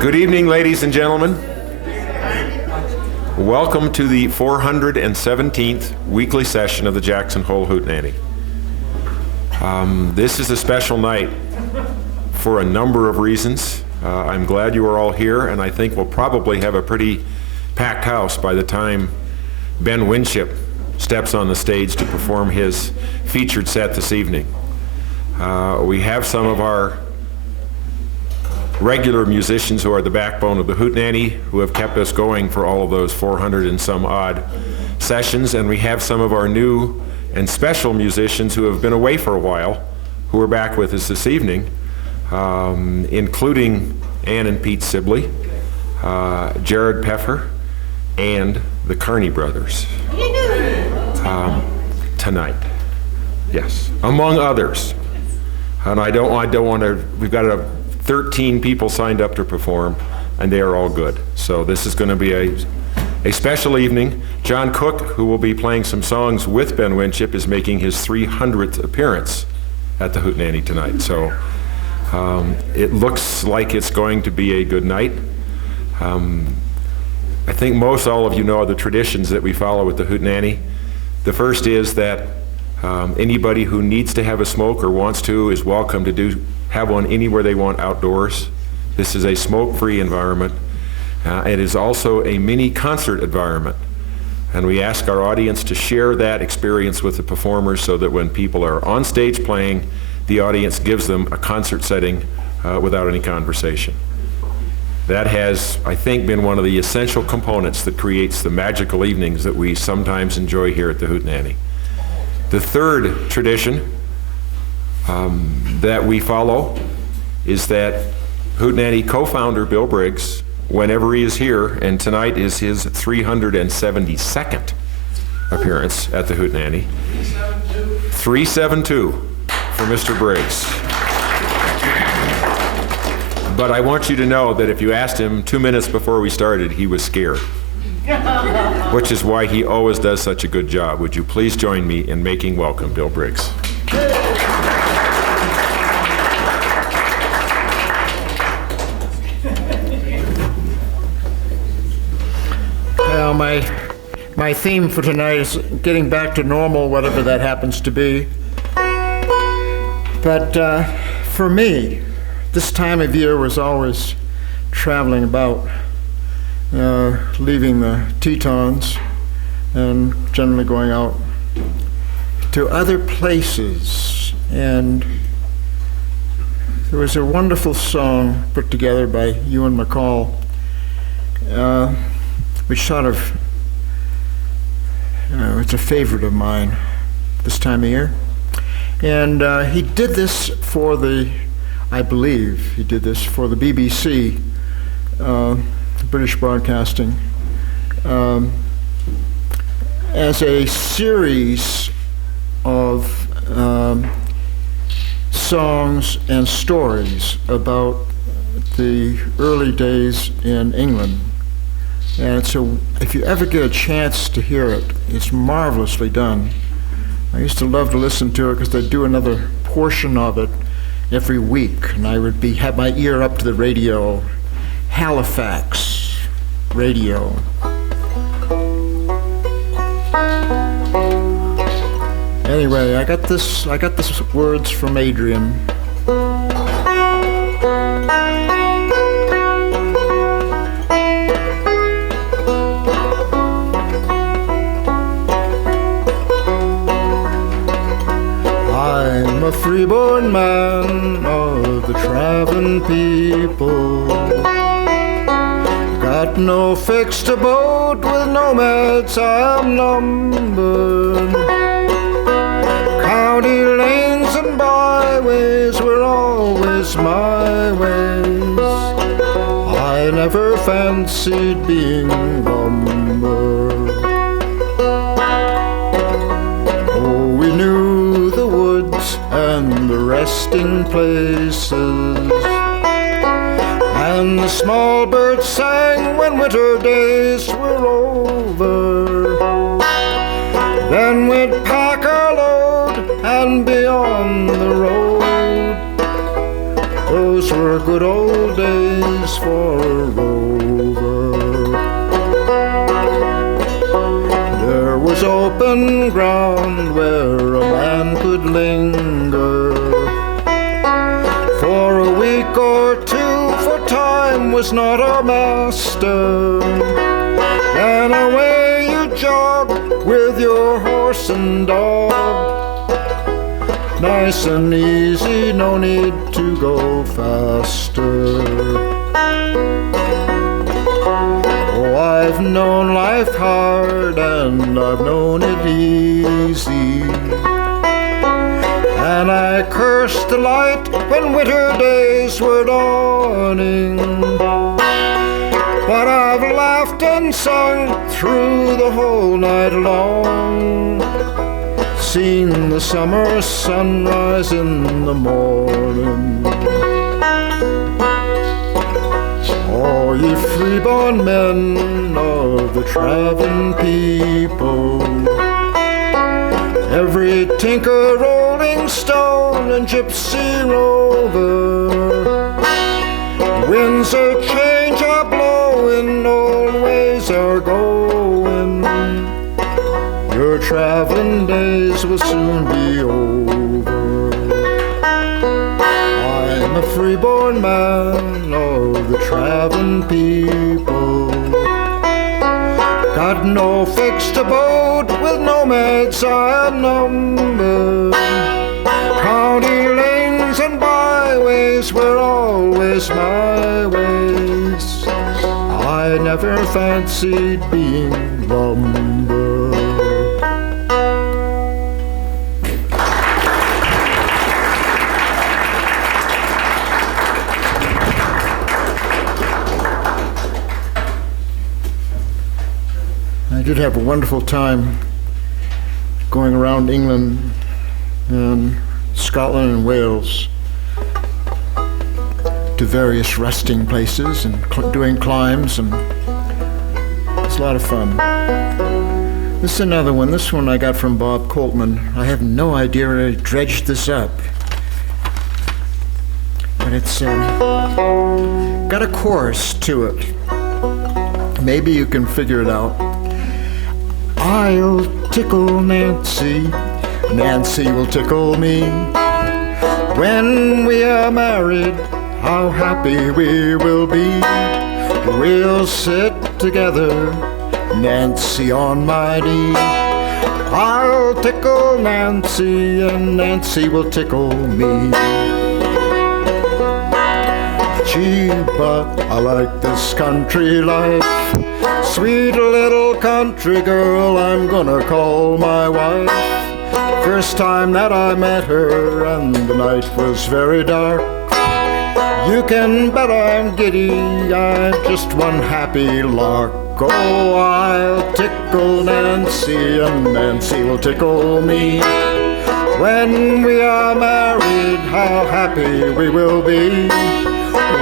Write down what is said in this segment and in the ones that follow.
Good evening, ladies and gentlemen. Welcome to the 417th weekly session of the Jackson Hole Hootenanny. This is a special night for a number of reasons. I'm glad you are all here, and I think we'll probably have a pretty packed house by the time Ben Winship steps on the stage to perform his featured set this evening. We have some of our regular musicians who are the backbone of the Hootenanny, who have kept us going for all of those 400 and some odd sessions, and we have some of our new and special musicians who have been away for a while, who are back with us this evening, including Ann and Pete Sibley, Jared Peffer, and the Kearney brothers tonight. Yes, among others. And I don't want to, we've got 13 people signed up to perform, and they are all good. So this is going to be a special evening. John Cook, who will be playing some songs with Ben Winship, is making his 300th appearance at the Hootenanny tonight. So it looks like it's going to be a good night. I think most all of you know the traditions that we follow with the Hootenanny. The first is that anybody who needs to have a smoke or wants to is welcome to have one anywhere they want outdoors. This is a smoke-free environment. It is also a mini concert environment. And we ask our audience to share that experience with the performers so that when people are on stage playing, the audience gives them a concert setting without any conversation. That has, I think, been one of the essential components that creates the magical evenings that we sometimes enjoy here at the Hootenanny. The third tradition that we follow is that Hootenanny co-founder Bill Briggs, whenever he is here, and tonight is his 372nd appearance at the Hootenanny. 372 for Mr. Briggs. But I want you to know that if you asked him 2 minutes before we started, he was scared. Which is why he always does such a good job. Would you please join me in making welcome Bill Briggs? Well, my theme for tonight is getting back to normal, whatever that happens to be. But for me, this time of year was always traveling about, leaving the Tetons and generally going out to other places. And there was a wonderful song put together by Ewan McCall, which sort of, it's a favorite of mine this time of year. And he did this for I believe he did this for the BBC, British Broadcasting, as a series of songs and stories about the early days in England. And so if you ever get a chance to hear it, it's marvelously done. I used to love to listen to it because they'd do another portion of it every week, and I would have my ear up to the radio, Halifax radio. Anyway, I got this words from Adrian. I'm a freeborn man of the traveling people. Got no fixed abode, with nomads I'm numbered. County lanes and byways were always my ways. I never fancied being lumber. Oh, we knew the woods and the resting places, and the small birds sang when winter days were over. Then we'd pack our load and be on the road. Those those were good old days for a rover. There was open ground where a man could linger for a week or two, for time was not our master. And away you jog with your horse and dog, nice and easy, no need to go faster. Oh, I've known life hard and I've known it easy, and I cursed the light when winter days were dawning. But I've laughed and sung through the whole night long, seen the summer sunrise in the morning. Oh, ye freeborn men of the traveling people, every tinker, rolling stone, and gypsy rover, winds of change are blowing, old ways are going. Your traveling days will soon be over. I'm a freeborn man of the traveling people, got no fixed abode, with nomads I number. County lanes and byways were always my ways. I never fancied being lumber. I did have a wonderful time going around England and Scotland and Wales to various resting places and doing climbs, and it's a lot of fun. This is another one. This one I got from Bob Coltman. I have no idea where I dredged this up, but it's got a chorus to it. Maybe you can figure it out. I'll tickle Nancy, Nancy will tickle me. When we are married, how happy we will be. We'll sit together, Nancy on my knee. I'll tickle Nancy and Nancy will tickle me. Gee, but I like this country life. Sweet little country girl, I'm gonna call my wife. First time that I met her and the night was very dark, you can bet I'm giddy, I'm just one happy lark. Oh, I'll tickle Nancy and Nancy will tickle me. When we are married, how happy we will be.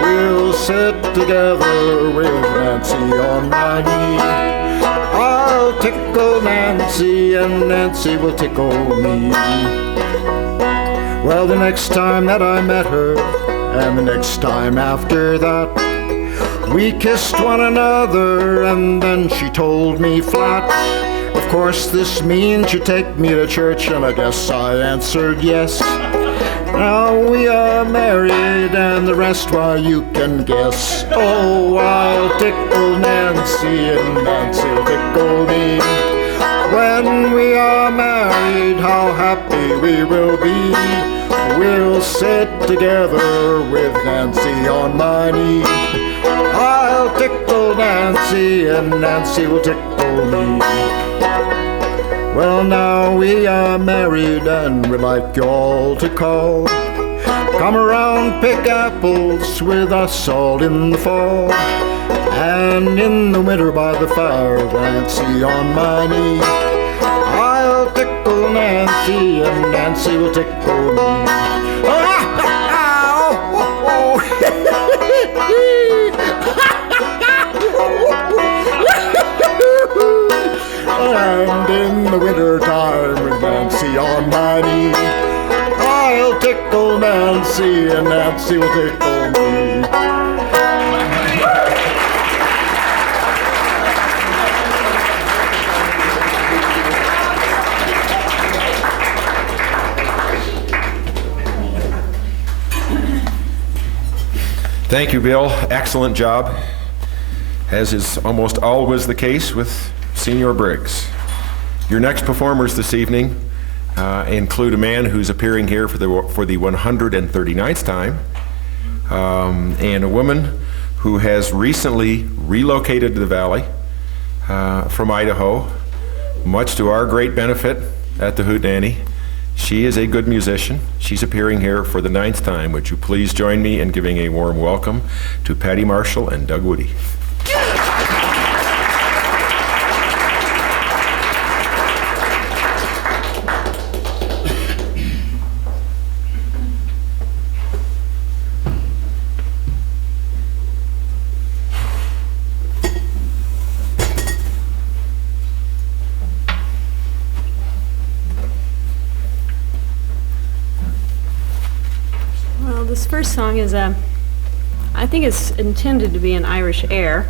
We'll sit together with Nancy on my knee. I'll tickle Nancy and Nancy will tickle me. Well, the next time that I met her and the next time after that, we kissed one another and then she told me flat, of course this means you take me to church, and I guess I answered yes. Now we are married and the rest, why, you can guess. Oh, I'll tickle Nancy and Nancy will tickle me. When we are married, how happy we will be. We'll sit together with Nancy on my knee. I'll tickle Nancy and Nancy will tickle me. Well, now we are married and we'd like you all to call. Come around, pick apples with us all in the fall. And in the winter by the fire, Nancy on my knee. I'll tickle Nancy and Nancy will tickle me. And in the winter time with Nancy on my knee, I'll tickle tickle Nancy, and Nancy will tickle me. Thank you, Bill. Excellent job, as is almost always the case with Senior Briggs. Your next performers this evening include a man who's appearing here for the 139th time, and a woman who has recently relocated to the Valley from Idaho, much to our great benefit at the Hootenanny. She is a good musician. She's appearing here for the 9th time. Would you please join me in giving a warm welcome to Patty Marshall and Doug Woody. This first song is I think it's intended to be an Irish air.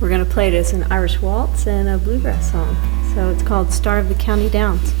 We're going to play it as an Irish waltz and a bluegrass song. So it's called Star of the County Downs.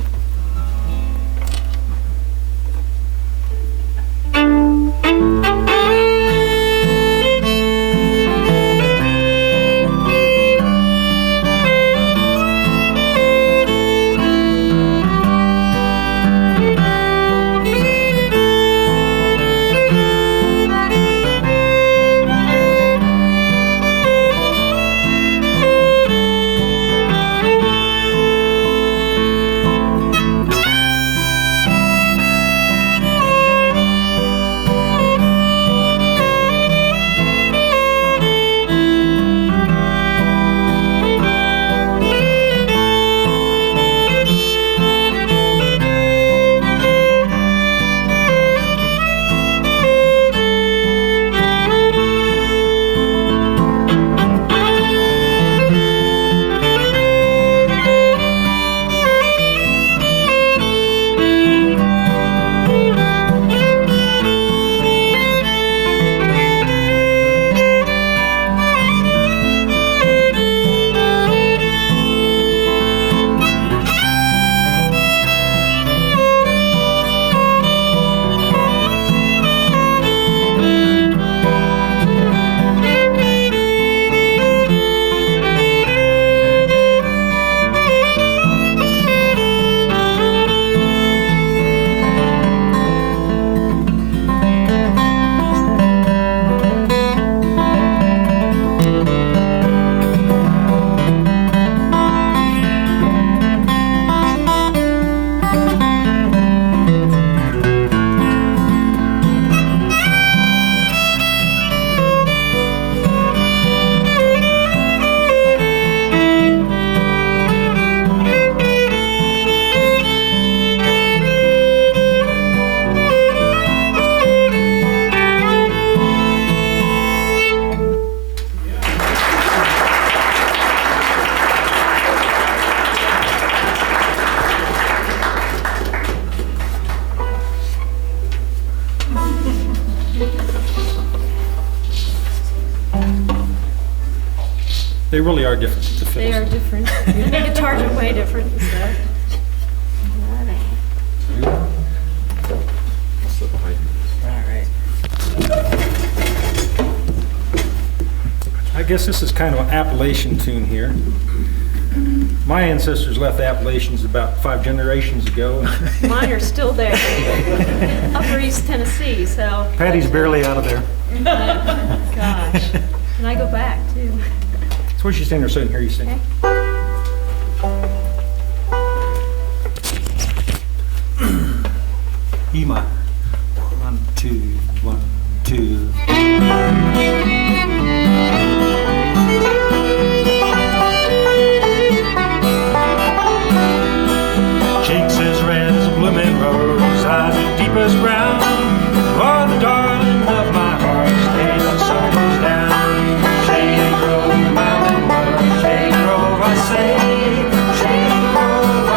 They really are different. They are different. And the guitars are way different and stuff. I guess this is kind of an Appalachian tune here. My ancestors left the Appalachians about 5 generations ago. Mine are still there. Upper East Tennessee, so. Patty's barely out of there. Gosh. And I go back, too. So what you sing or so I can hear you sing. Okay. E minor. 1, 2, 1, 2. Cheeks as red as a blooming rose, eyes as deep as brown. You're the darling of my heart, stay the sun goes down. Shady Grove, mountain road, Shady Grove, I say. Shady Grove, I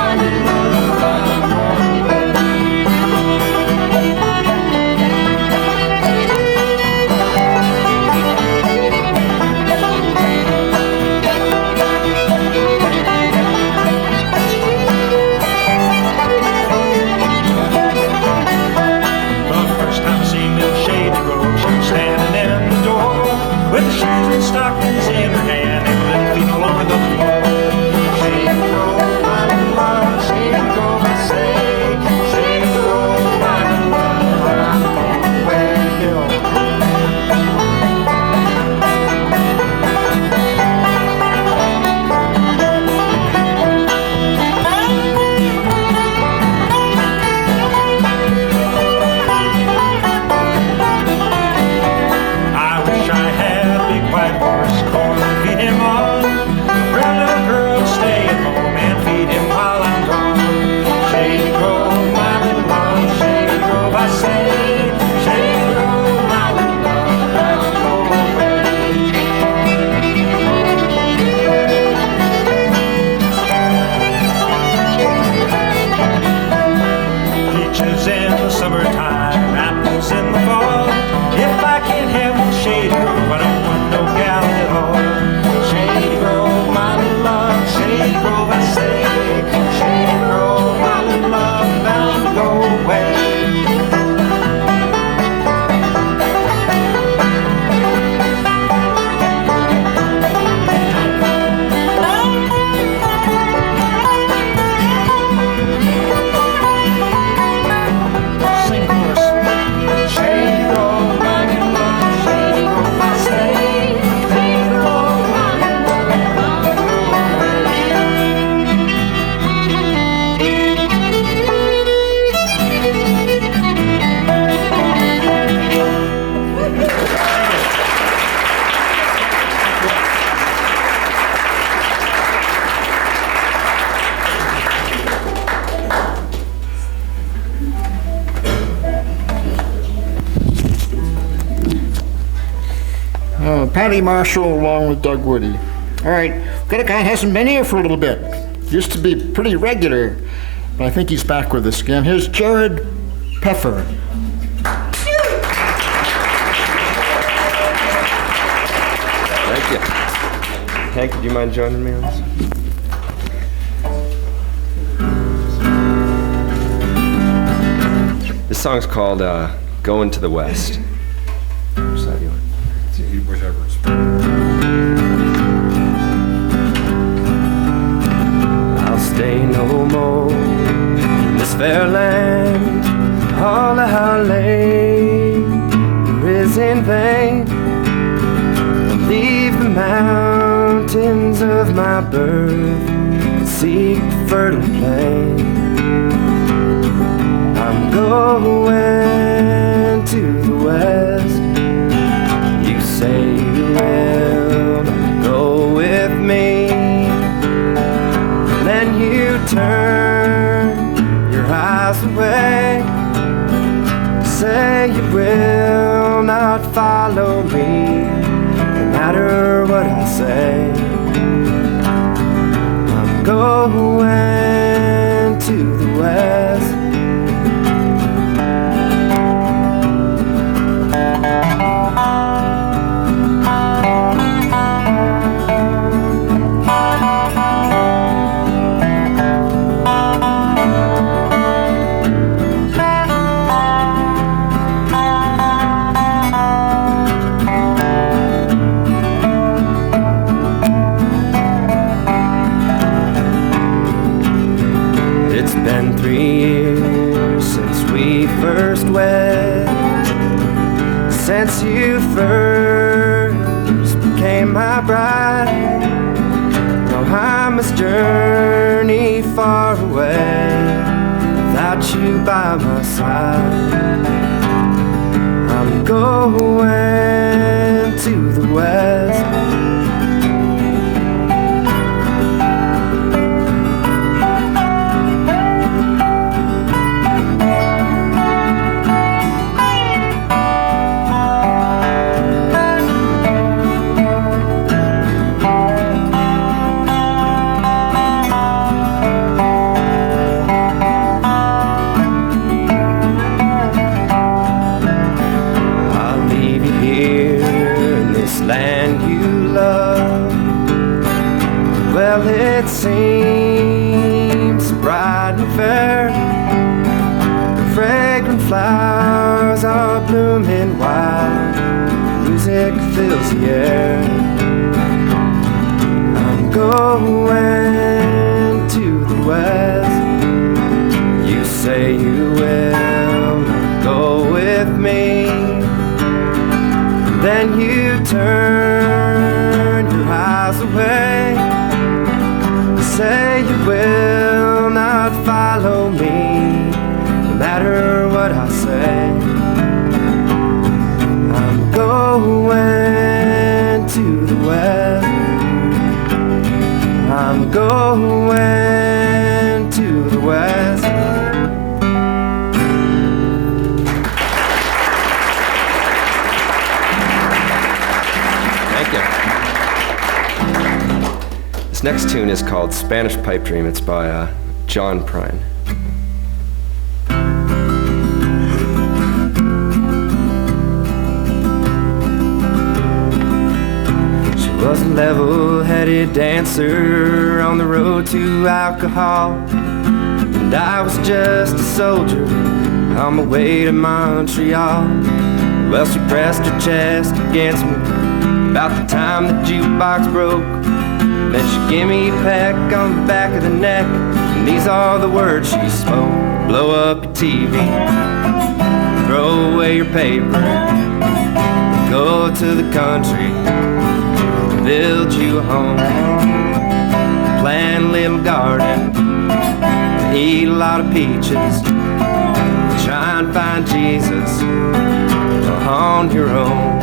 Patty Marshall along with Doug Woody. All right, got a guy who hasn't been here for a little bit. Used to be pretty regular, but I think he's back with us again. Here's Jared Peffer. Thank you. Hank, do you mind joining me on this? This song's called Going to the West. Which side do you want? Whatever. I'll stay no more in this fair land. All our labor is in vain. I'll leave the mountains of my birth and seek the fertile plain. I'm going to the west. You say you will go with me. Then you turn your eyes away. Say you will not follow me, no matter what I say. I'm going to the west. It's been 3 years since we first wed, since you first became my bride. Now I must journey far away without you by my side. I'm going to the west. Well, it seems bright and fair. The fragrant flowers are blooming wild. Music fills the air. I'm going to the west. You say you will go with me. Then you turn your eyes away. Say you will not follow me, no matter what I say. I'm going to the west. I'm going to the west. Thank you. This next tune is called Spanish Pipe Dream. It's by John Prine. She was a level-headed dancer on the road to alcohol, and I was just a soldier on my way to Montreal. Well, she pressed her chest against me about the time the jukebox broke. Then she gave me a peck on the back of the neck, and these are the words she spoke. Blow up your TV, throw away your paper, go to the country, build you a home, plant a little garden, eat a lot of peaches, try and find Jesus on your own.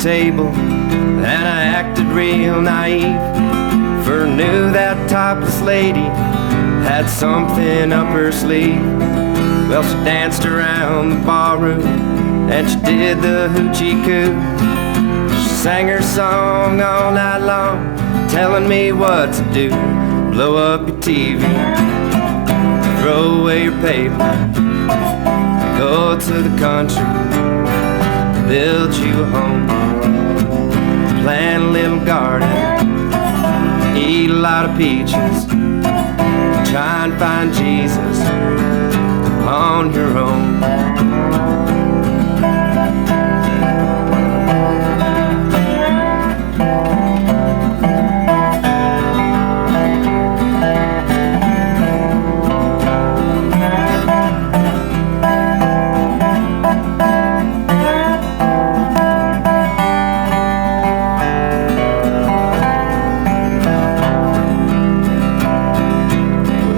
table, and I acted real naive, for knew that topless lady had something up her sleeve. Well, she danced around the ballroom, and she did the hoochie coo. She sang her song all night long, telling me what to do. Blow up your TV, throw away your paper, go to the country, build you a home, plant a little garden, eat a lot of peaches, try and find Jesus on your own.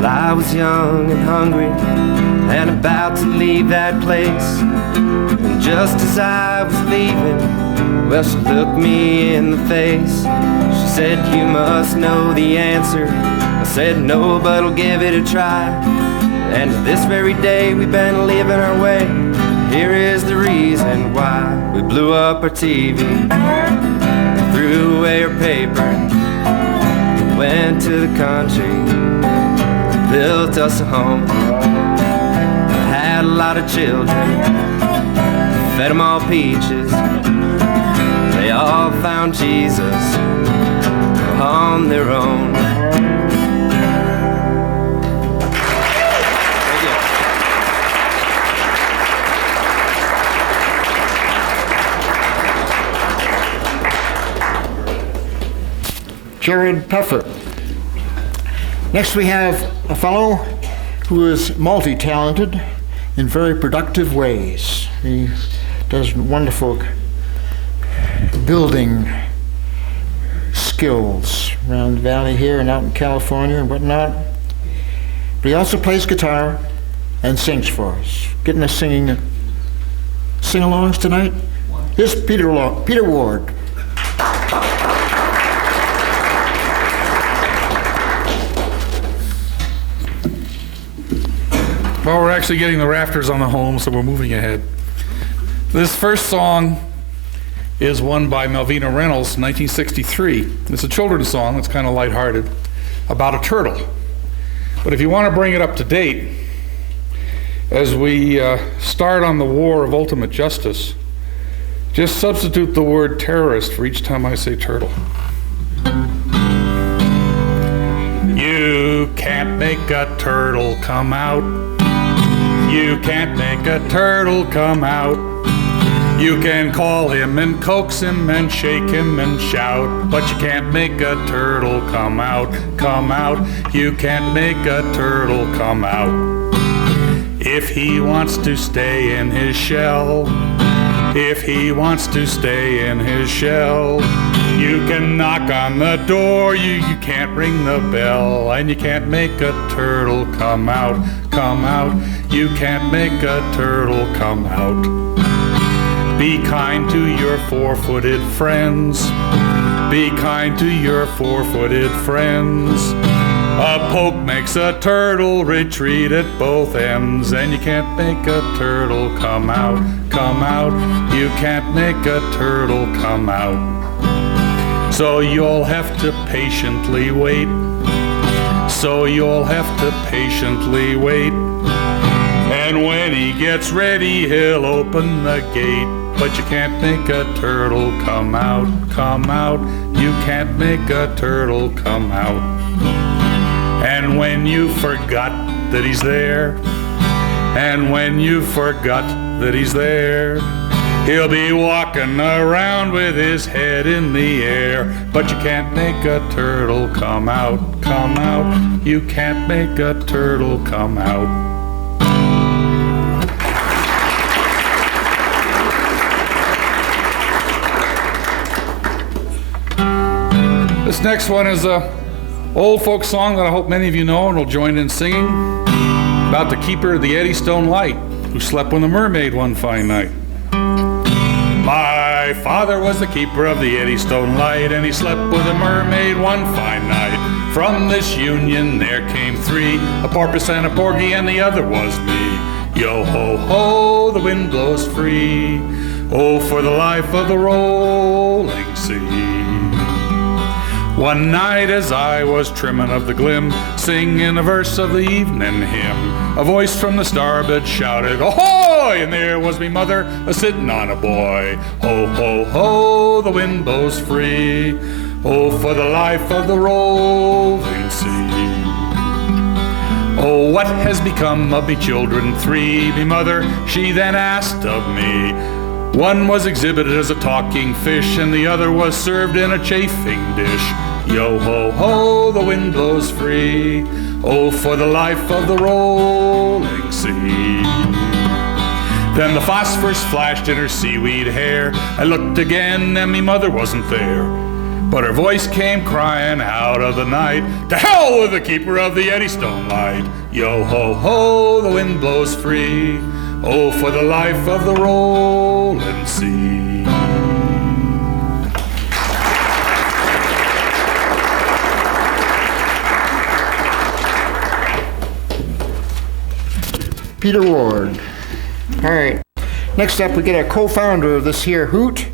I was young and hungry and about to leave that place, and just as I was leaving, well, she looked me in the face. She said, you must know the answer. I said, no, but I'll give it a try. And to this very day we've been living our way. Here is the reason why. We blew up our TV, threw away our paper, went to the country, built us a home, had a lot of children, fed them all peaches. They all found Jesus on their own. Jared Puffer. Next we have a fellow who is multi-talented in very productive ways. He does wonderful building skills around the valley here and out in California and whatnot. But he also plays guitar and sings for us. Getting us singing sing-alongs tonight. Here's Peter Ward. Well, we're actually getting the rafters on the home, so we're moving ahead. This first song is one by Malvina Reynolds, 1963. It's a children's song. It's kind of lighthearted, about a turtle. But if you want to bring it up to date, as we start on the war of ultimate justice, just substitute the word terrorist for each time I say turtle. You can't make a turtle come out. You can't make a turtle come out. You can call him and coax him and shake him and shout, but you can't make a turtle come out, come out. You can't make a turtle come out. If he wants to stay in his shell, if he wants to stay in his shell, you can knock on the door, you can't ring the bell, and you can't make a turtle come out, come out. You can't make a turtle come out. Be kind to your four-footed friends. Be kind to your four-footed friends. A poke makes a turtle retreat at both ends, and you can't make a turtle come out, come out. You can't make a turtle come out. So you'll have to patiently wait. So you'll have to patiently wait. And when he gets ready, he'll open the gate. But you can't make a turtle come out, come out. You can't make a turtle come out. And when you forgot that he's there, and when you forgot that he's there, he'll be walking around with his head in the air. But you can't make a turtle come out, come out. You can't make a turtle come out. This next one is a old folk song that I hope many of you know and will join in singing, about the keeper of the Eddystone Light who slept with a mermaid one fine night. My My father was the keeper of the Eddystone Light, and he slept with a mermaid one fine night. From this union there came three, a porpoise and a porgy, and the other was me. Yo ho ho, the wind blows free. Oh, for the life of the rolling sea. One night as I was trimming of the glim, singing a verse of the evening hymn, a voice from the starboard shouted, "Ahoy!" And there was me mother a-sitting on a buoy. Ho, ho, ho, the wind blows free. Oh, for the life of the rolling sea. Oh, what has become of me children three? Me mother, she then asked of me. One was exhibited as a talking fish, and the other was served in a chafing dish. Yo ho ho, the wind blows free. Oh, for the life of the rolling sea. Then the phosphorus flashed in her seaweed hair. I looked again, and me mother wasn't there. But her voice came crying out of the night, "To hell with the keeper of the Eddystone Light. Yo ho ho, the wind blows free. Oh, for the life of the rolling sea." Peter Ward. All right. Next up, we get a co-founder of this here Hoot,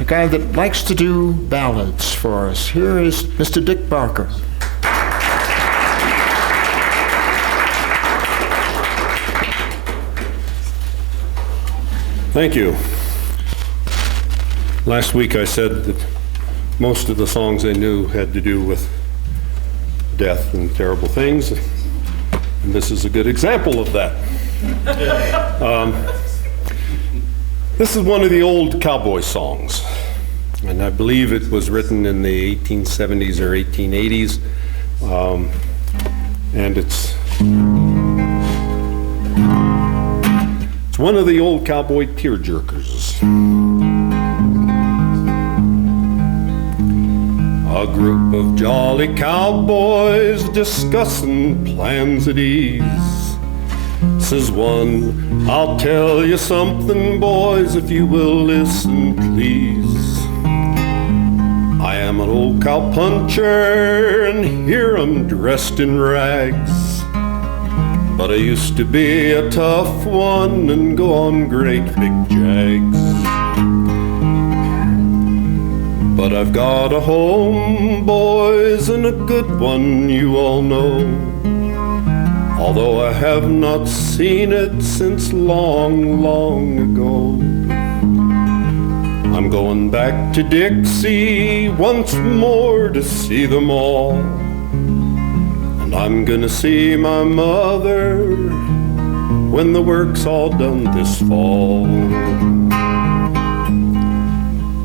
a guy that likes to do ballads for us. Here is Mr. Dick Barker. Thank you. Last week I said that most of the songs I knew had to do with death and terrible things, and this is a good example of that. This is one of the old cowboy songs, and I believe it was written in the 1870s or 1880s, and it's one of the old cowboy tearjerkers. A group of jolly cowboys discussing plans at ease. Says one, "I'll tell you something, boys, if you will listen, please. I am an old cowpuncher, and here I'm dressed in rags. But I used to be a tough one and go on great big jags. But I've got a home, boys, and a good one, you all know. Although I have not seen it since long, long ago. I'm going back to Dixie once more to see them all. And I'm gonna see my mother when the work's all done this fall.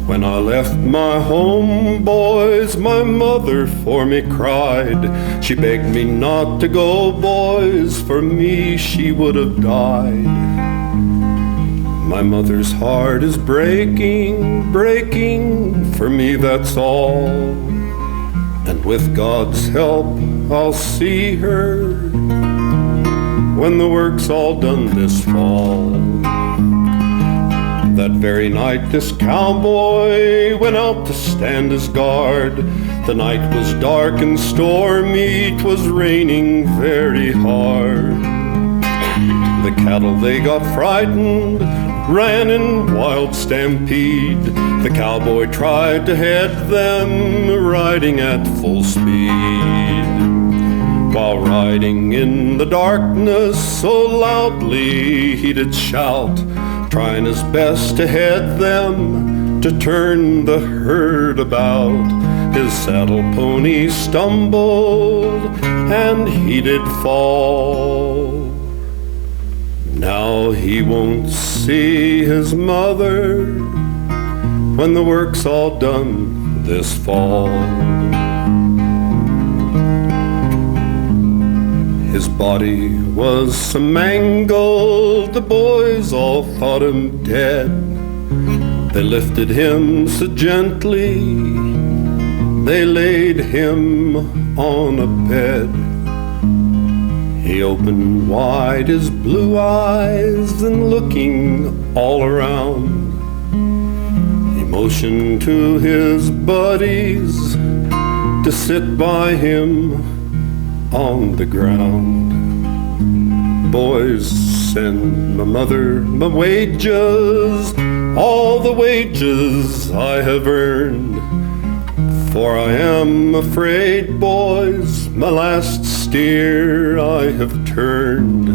When I left my home, boys, my mother for me cried. She begged me not to go, boys, for me she would have died. My mother's heart is breaking, breaking, for me that's all. And with God's help, I'll see her when the work's all done this fall. That very night this cowboy went out to stand his guard. The night was dark and stormy, 'twas raining very hard. The cattle, they got frightened, ran in wild stampede. The cowboy tried to head them, riding at full speed. While riding in the darkness so loudly he did shout, trying his best to head them, to turn the herd about. His saddle pony stumbled and he did fall. Now he won't see his mother when the work's all done this fall. His body was so mangled, the boys all thought him dead. They lifted him so gently, they laid him on a bed. He opened wide his blue eyes and looking all around, motioned to his buddies to sit by him on the ground. Boys, send my mother my wages, all the wages I have earned. For I am afraid, boys, my last steer I have turned.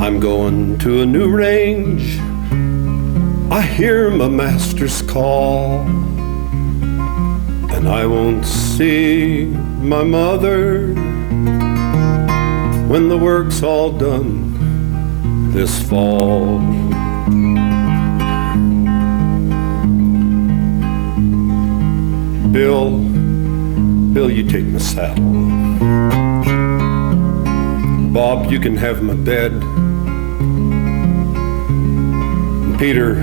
I'm going to a new range, I hear my master's call, and I won't see my mother when the work's all done this fall. Bill, you take my saddle. Bob, you can have my bed. And Peter,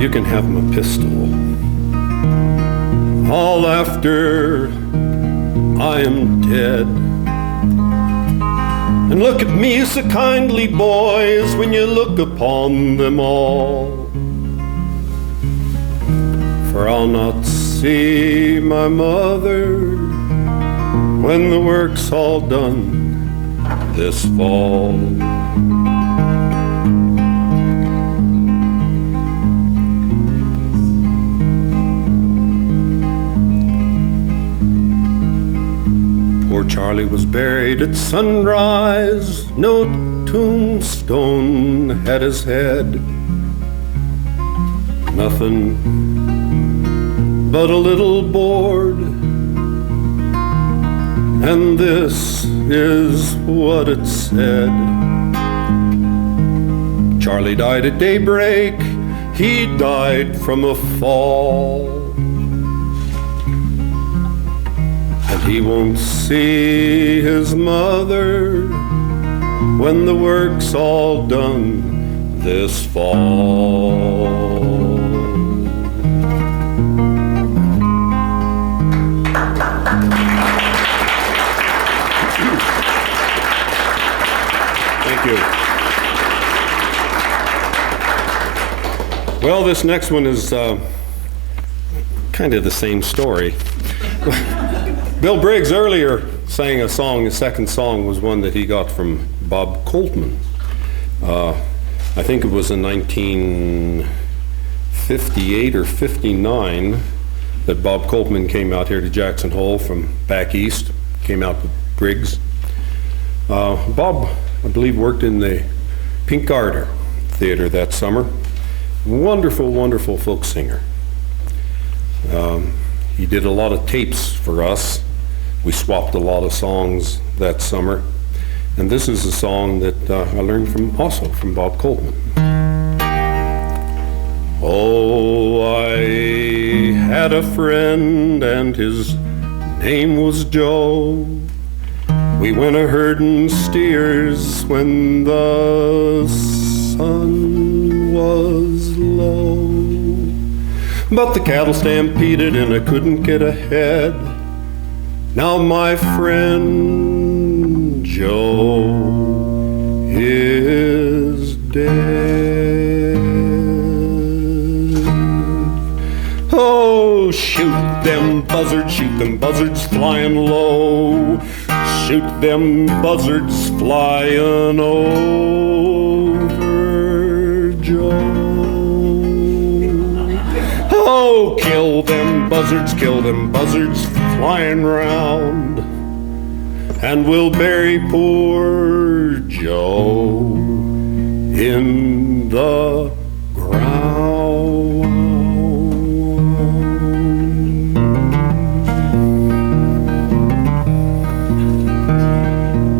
you can have my pistol. All after I am dead. And look at me so kindly, boys, when you look upon them all. For I'll not see my mother when the work's all done this fall. Poor Charlie was buried at sunrise, no tombstone at his head. Nothing but a little board, and this is what it said. Charlie died at daybreak, he died from a fall, and he won't see his mother when the work's all done this fall. Thank you. Well, this next one is kind of the same story. Bill Briggs earlier sang a song, his second song was one that he got from Bob Coltman. I think it was in 1958 or 59 that Bob Coltman came out here to Jackson Hole from back east, came out with Briggs. Bob, I believe, worked in the Pink Garter Theater that summer. Wonderful, wonderful folk singer. He did a lot of tapes for us. We swapped a lot of songs that summer. And this is a song that I learned also from Bob Coltman. Oh, I had a friend and his name was Joe. We went a-herding steers when the sun was low. But the cattle stampeded and I couldn't get ahead. Now my friend Joe is dead. Oh, shoot them buzzards flying low. Shoot them buzzards flying over Joe. Oh, kill them buzzards flying round, and we'll bury poor Joe in the ground.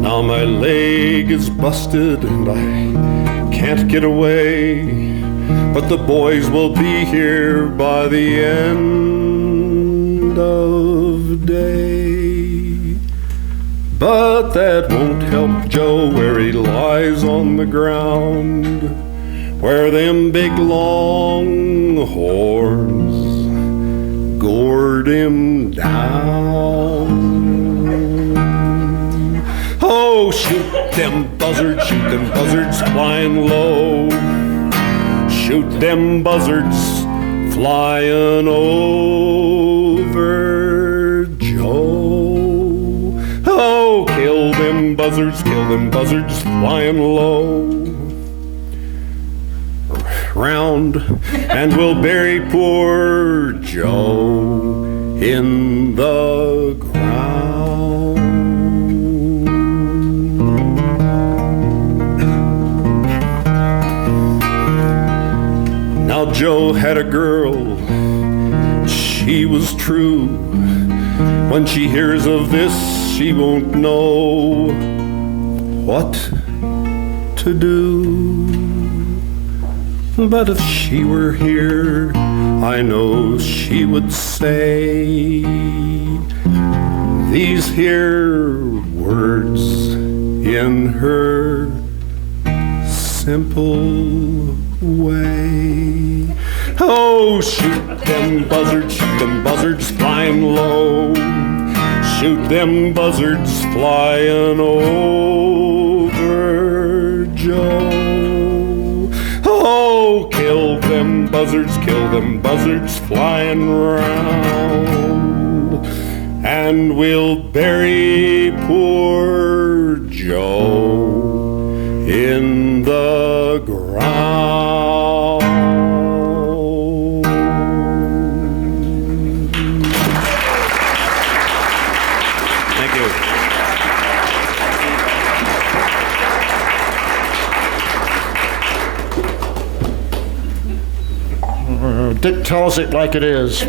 Now my leg is busted and I can't get away, but the boys will be here by the end of day. But that won't help Joe where he lies on the ground, where them big long horns gored him down. Oh, shoot them buzzards flying low. shoot them buzzards flying over Joe. Oh, kill them buzzards flying low. Round, and we'll bury poor Joe in the ground. Now Joe had a girl, she was true. When she hears of this, she won't know what to do. But if she were here, I know she would say these here words in her simple way. Oh, shoot them buzzards flying low. Shoot them buzzards flying over Joe. Oh, kill them buzzards flying round, and we'll bury poor Joe in the ground. Thank you. Dick tells it like it is.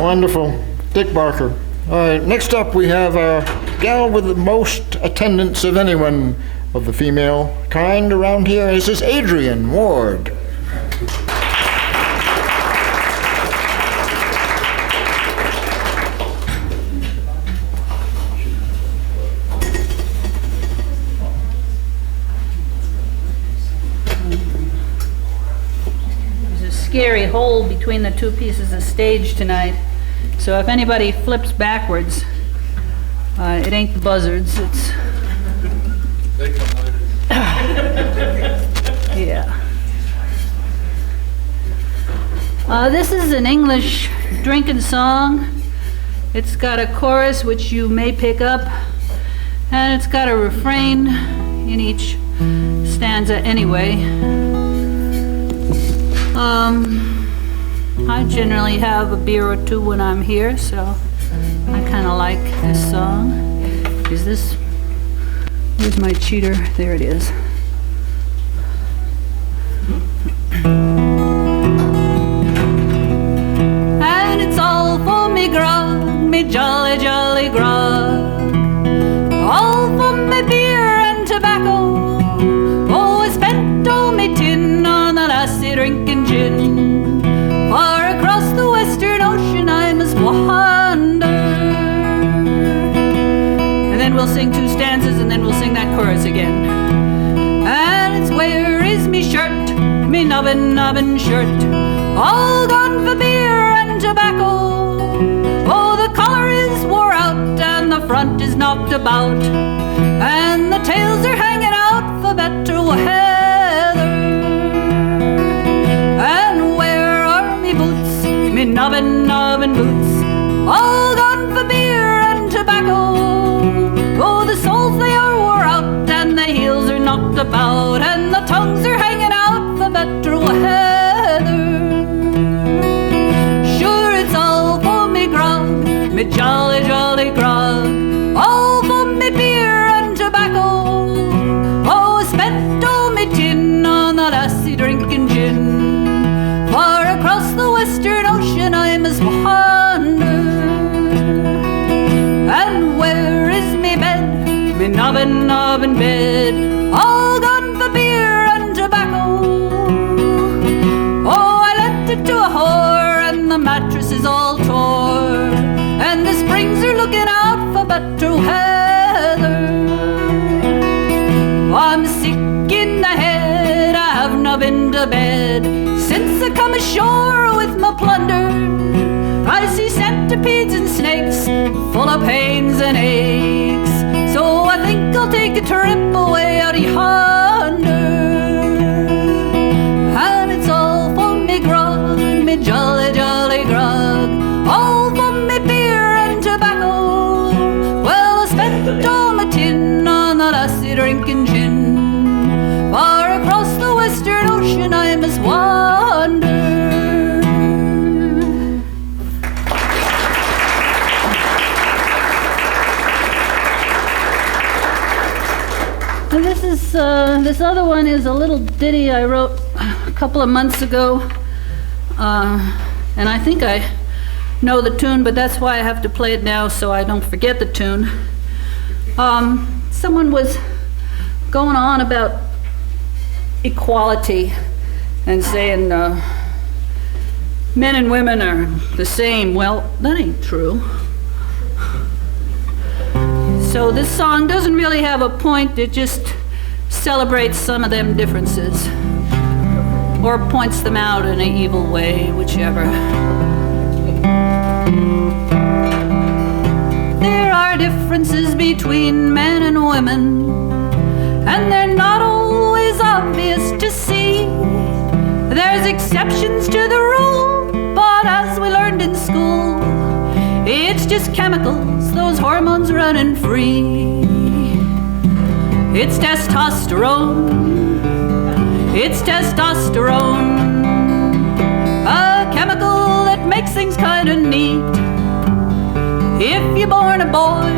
Wonderful. Dick Barker. All right, next up we have a gal with the most attendance of anyone of the female kind around here. This is Adrienne Ward. Scary hole between the two pieces of stage tonight. So if anybody flips backwards, it ain't the buzzards, it's... They come later. Yeah. This is an English drinking song. It's got a chorus which you may pick up, and it's got a refrain in each stanza anyway. I generally have a beer or two when I'm here, so I kind of like this song. Is this... Where's my cheater? There it is. And it's all for me grog, me jolly, jolly grog. All for me beer and tobacco. Oh, I spent all me tin on the lassie drinking gin. Far across the western ocean I must wander. And then we'll sing two stanzas and then we'll sing that chorus again. And it's where is me shirt, me nubbin shirt, all gone for beer and tobacco. Oh, the collar is wore out and the front is knocked about, and the tails are hanging out for better weather. Nubbin boots, all gone for beer and tobacco. Oh, the soles they are wore out, and the heels are knocked about, and the tongues are hanging out for better weather. Sure, it's all for me grog, me jolly, jolly grog, all for me beer and tobacco. Oh, I spent all me tin on the lassie drinking gin. Far across the western ocean I must wander. And where is me bed, me nubbin bed, all gone for beer and tobacco. Oh, I lent it to a whore, and the mattress is all tore, and the springs are looking out for better weather. I'm sick in the head, I have not been to bed since I come ashore with my plunder. I see centipedes and snakes full of pains and aches. So I think I'll take a trip away out yonder. And it's all for me grog, me jolly, jolly grog. All for me beer and tobacco. Well, I spent all my tin on the lassie drinking gin. Far across the western ocean I must wander. And this other one is a little ditty I wrote a couple of months ago, and I think I know the tune, but that's why I have to play it now so I don't forget the tune. Someone was going on about equality and saying men and women are the same. Well, that ain't true. So this song doesn't really have a point, it just celebrates some of them differences, or points them out in an evil way, whichever. There are differences between men and women, and they're not always obvious to see. There's exceptions to the rule, but as we learned in school, it's just chemicals, those hormones running free. It's testosterone, it's testosterone, a chemical that makes things kinda neat. If you're born a boy,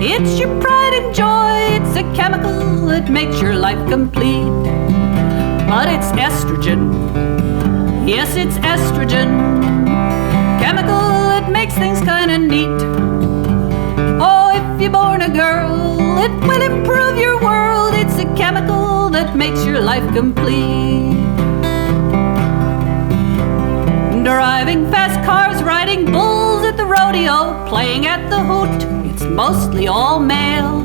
it's your pride and joy, it's a chemical that makes your life complete. But it's estrogen, yes, it's estrogen, chemical that makes things kinda neat. Oh, if you're born a girl, it will improve your world. It's a chemical that makes your life complete. Driving fast cars, riding bulls at the rodeo, playing at the Hoot, it's mostly all male.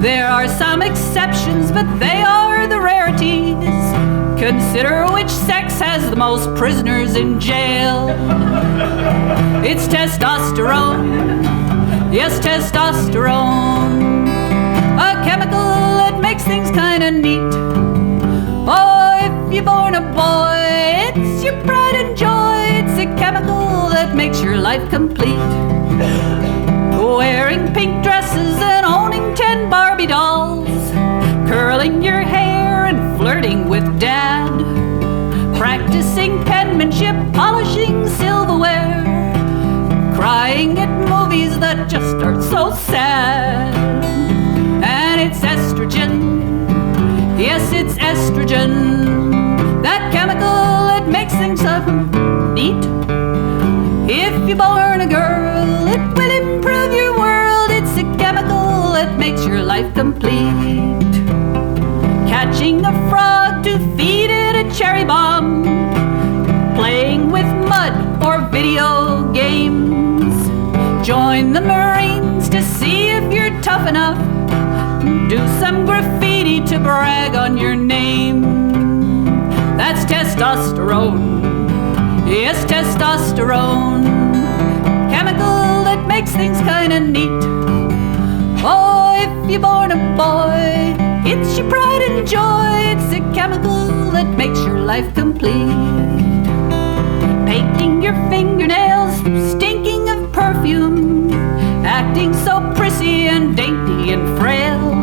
There are some exceptions, but they are the rarities. Consider which sex has the most prisoners in jail. It's testosterone, yes, testosterone, a chemical that makes things kinda neat. Oh, if you're born a boy, it's your pride and joy, it's a chemical that makes your life complete. Wearing pink dresses and owning 10 Barbie dolls, curling your hair and flirting with dad, practicing penmanship, polishing silverware, crying at movies that just are so sad. And it's estrogen, yes, it's estrogen, that chemical that makes things neat. If you're born a girl, it will improve your world. It's a chemical that makes your life complete. Catching a frog to feed it a cherry bomb, playing with mud or video games. Join the Marines to see if you're tough enough. Do some graffiti to brag on your name. That's testosterone, yes, testosterone, chemical that makes things kinda neat. Oh, if you're born a boy, it's your pride and joy, it's a chemical that makes your life complete. Painting your fingernails, stinking of perfume, acting so prissy and dainty and frail,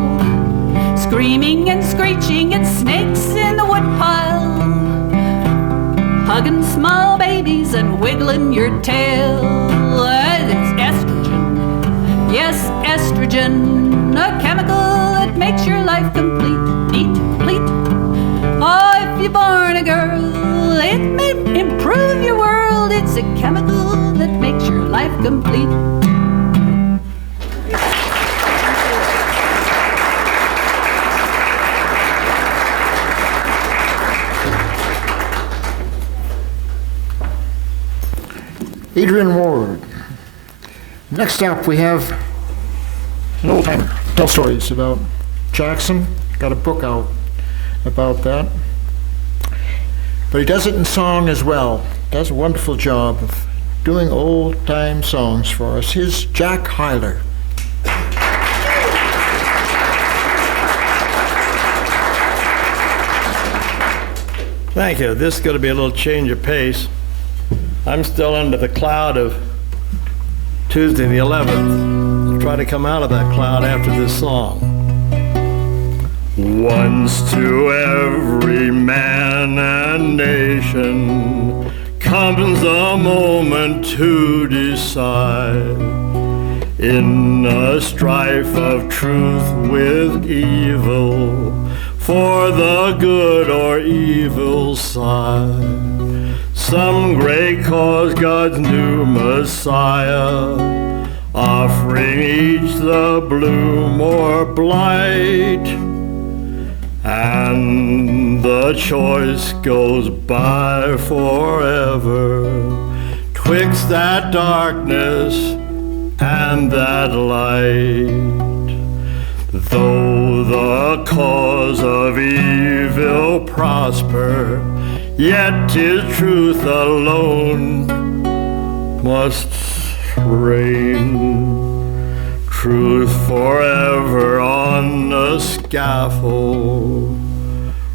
screaming and screeching at snakes in the woodpile, hugging small babies and wiggling your tail. It's estrogen, yes, estrogen, a chemical that makes your life complete. Neat, complete. Oh, if you're born a girl, it may improve your world. It's a chemical that makes your life complete. Adrian Ward. Next up, we have an old timer. Tell stories about Jackson. Got a book out about that. But he does it in song as well. Does a wonderful job of doing old-time songs for us. Here's Jack Hyler. Thank you. This is going to be a little change of pace. I'm still under the cloud of Tuesday the 11th. I'll try to come out of that cloud after this song. Once to every man and nation comes a moment to decide. In a strife of truth with evil, for the good or evil side, some great cause God's new Messiah, offering each the bloom or blight, and the choice goes by forever twixt that darkness and that light. Though the cause of evil prosper, yet 'tis truth alone must reign. Truth forever on the scaffold,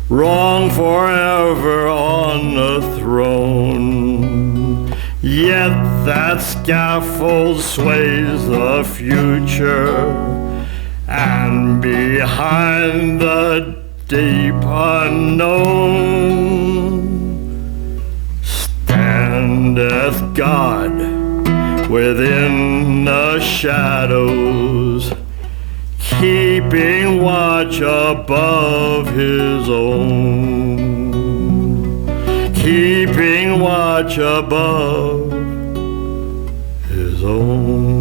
wrong forever on the throne. Yet that scaffold sways the future, and behind the deep unknown standeth God within the shadows, keeping watch above his own, keeping watch above his own.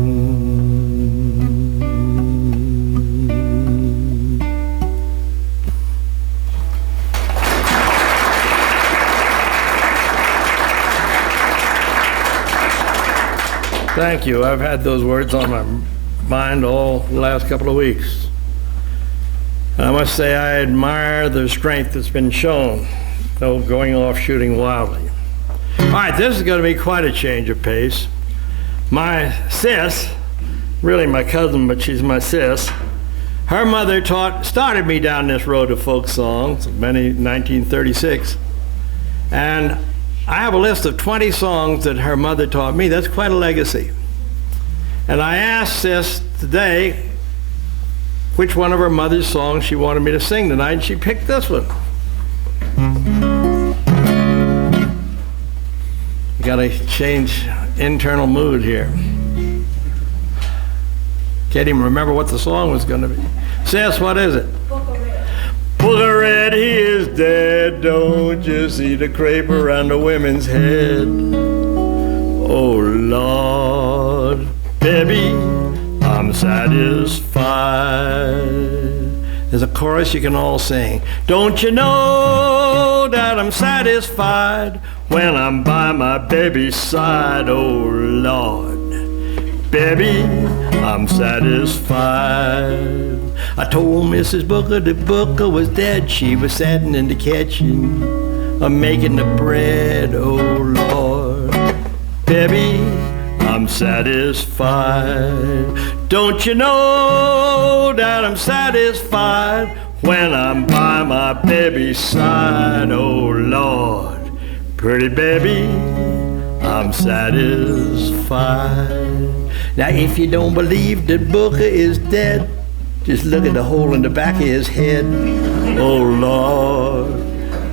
Thank you. I've had those words on my mind all the last couple of weeks. I must say I admire the strength that's been shown, though going off shooting wildly. All right, this is going to be quite a change of pace. My sis, really my cousin, but she's my sis, her mother started me down this road of folk songs, 1936. And I have a list of 20 songs that her mother taught me. That's quite a legacy. And I asked Sis today which one of her mother's songs she wanted me to sing tonight, and she picked this one. You gotta change internal mood here. Can't even remember what the song was gonna be. Sis, what is it? Book of Red, he is dead. Don't you see the crepe around the women's head? Oh Lord, baby, I'm satisfied. There's a chorus you can all sing. Don't you know that I'm satisfied when I'm by my baby's side? Oh Lord, baby, I'm satisfied. I told Mrs. Booker that Booker was dead. She was sitting in the kitchen, making the bread. Oh Lord, baby, I'm satisfied. Don't you know that I'm satisfied when I'm by my baby's side? Oh Lord, pretty baby, I'm satisfied. Now if you don't believe that Booker is dead, just look at the hole in the back of his head. Oh Lord,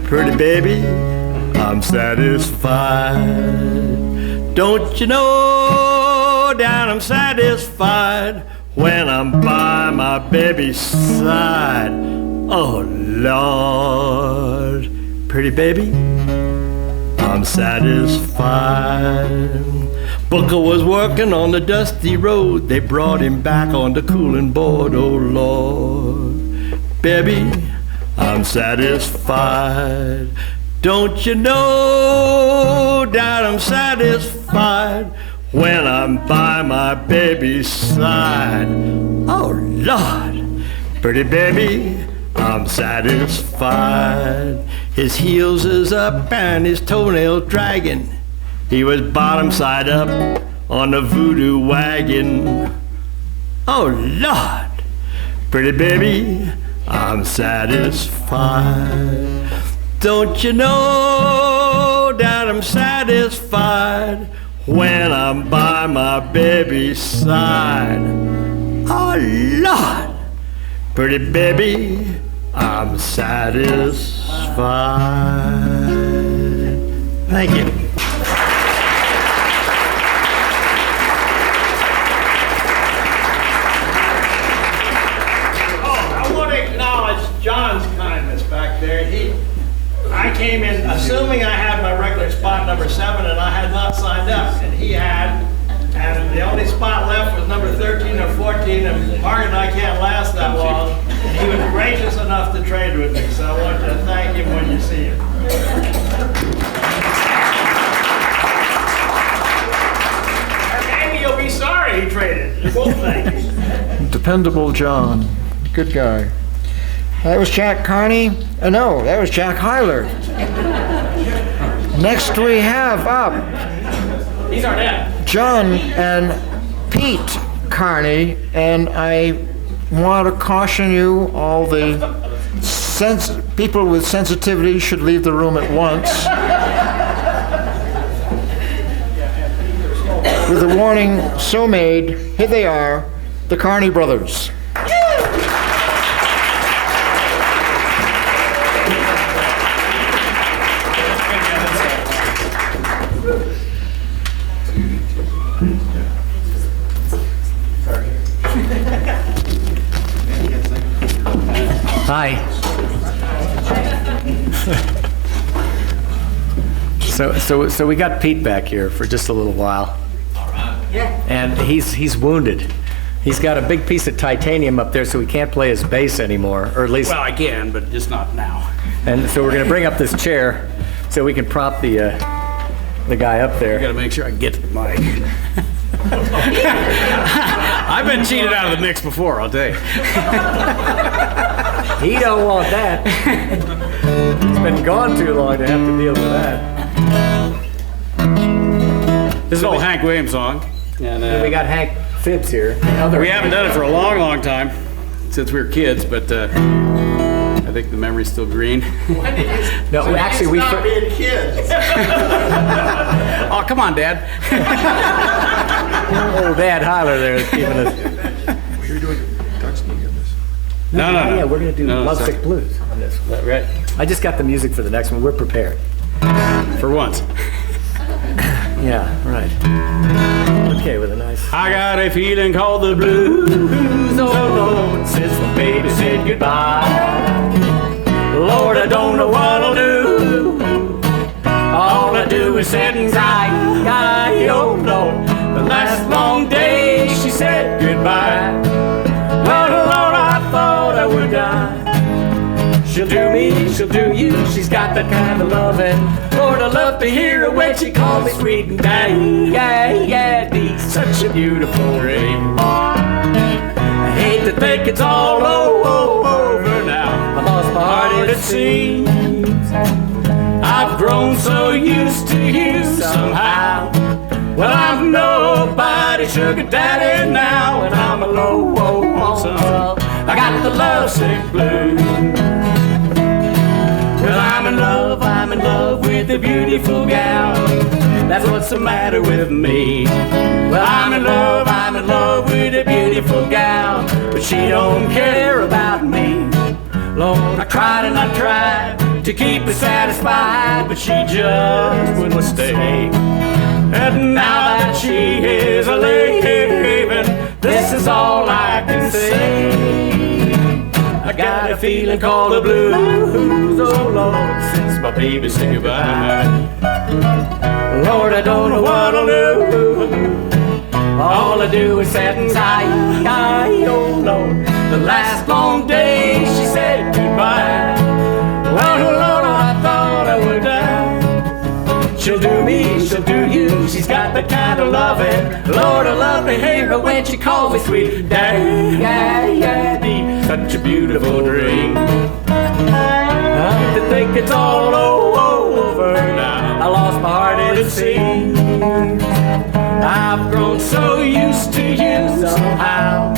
pretty baby, I'm satisfied. Don't you know that I'm satisfied when I'm by my baby's side? Oh Lord, pretty baby, I'm satisfied. Booker was working on the dusty road. They brought him back on the cooling board. Oh Lord, baby, I'm satisfied. Don't you know that I'm satisfied when I'm by my baby's side? Oh Lord, pretty baby, I'm satisfied. His heels is up and his toenails dragging. He was bottom side up on the voodoo wagon. Oh Lord, pretty baby, I'm satisfied. Don't you know that I'm satisfied when I'm by my baby's side? Oh, Lord, pretty baby, I'm satisfied. Thank you. I want to acknowledge John's kindness back there. I came in assuming I had my regular spot number 7 and I had not signed up, and he had, and the only spot left was number 13 or 14, and Mark and I can't last that long, and he was gracious enough to trade with me, so I want you to thank him when you see him. And maybe you'll be sorry he traded. You won't thank him. Dependable John. Good guy. That was Jack Carney. No, that was Jack Hyler. Next we have up These aren't it. John and Pete Carney, and I want to caution you, all the people with sensitivity should leave the room at once. With the warning so made, here they are, the Carney brothers. Hi. So we got Pete back here for just a little while. And he's wounded. He's got a big piece of titanium up there, so he can't play his bass anymore, or at least. Well, I can, but just not now. And so we're going to bring up this chair so we can prop the guy up there. I gotta make sure I get to the mic. I've been cheated out of the mix before, I'll tell you. He don't want that. He's been gone too long to have to deal with that. This is an old Hank Williams song. And We got Hank Phibbs here. we haven't done it for a long, long time, since we were kids, but I think the memory's still green. No, actually, we. Stop being kids. Oh, come on, Dad. Old Dad Hyler there is keeping us. No. Yeah, we're going to do No, Lovesick sorry. Blues on this one. Right. I just got the music for the next one. We're prepared. For once. Yeah, right. Okay, with a nice. I got a feeling called the blues, oh Lord, since the baby said goodbye. Lord, I don't know what I'll do. All I do is sit and sigh. Oh Lord, the last long day she said goodbye. Well, Lord, I thought I would die. She'll do me, she'll do you. She's got that kind of loving. Lord, I love to hear her when she calls me sweet and daddy. Such a beautiful ring. I hate to think it's all over now. I lost my heart, it seems. I've grown so used to you somehow. Well, I'm nobody's sugar daddy now, and I'm a lonesome. I got the lovesick blues. Well, I'm in love with a beautiful gal. That's what's the matter with me. Well, I'm in love with a beautiful gal, but she don't care about me. Lord, I tried and I tried to keep her satisfied, but she just wouldn't stay. And now that she is leaving, this is all I can say. I got a feeling called the blues, oh Lord, since my baby said goodbye. Lord, I don't know what I'll do. All I do is sit and sigh, oh Lord. The last long day she said goodbye. Well, Lord, I thought I would die. She'll do me, she'll do you. She's got the kind of loving. Lord, I love to hear her when she calls me sweet daddy. Such a beautiful dream. To think it's all over now. I lost my heart and it seems. I've grown so used to you somehow.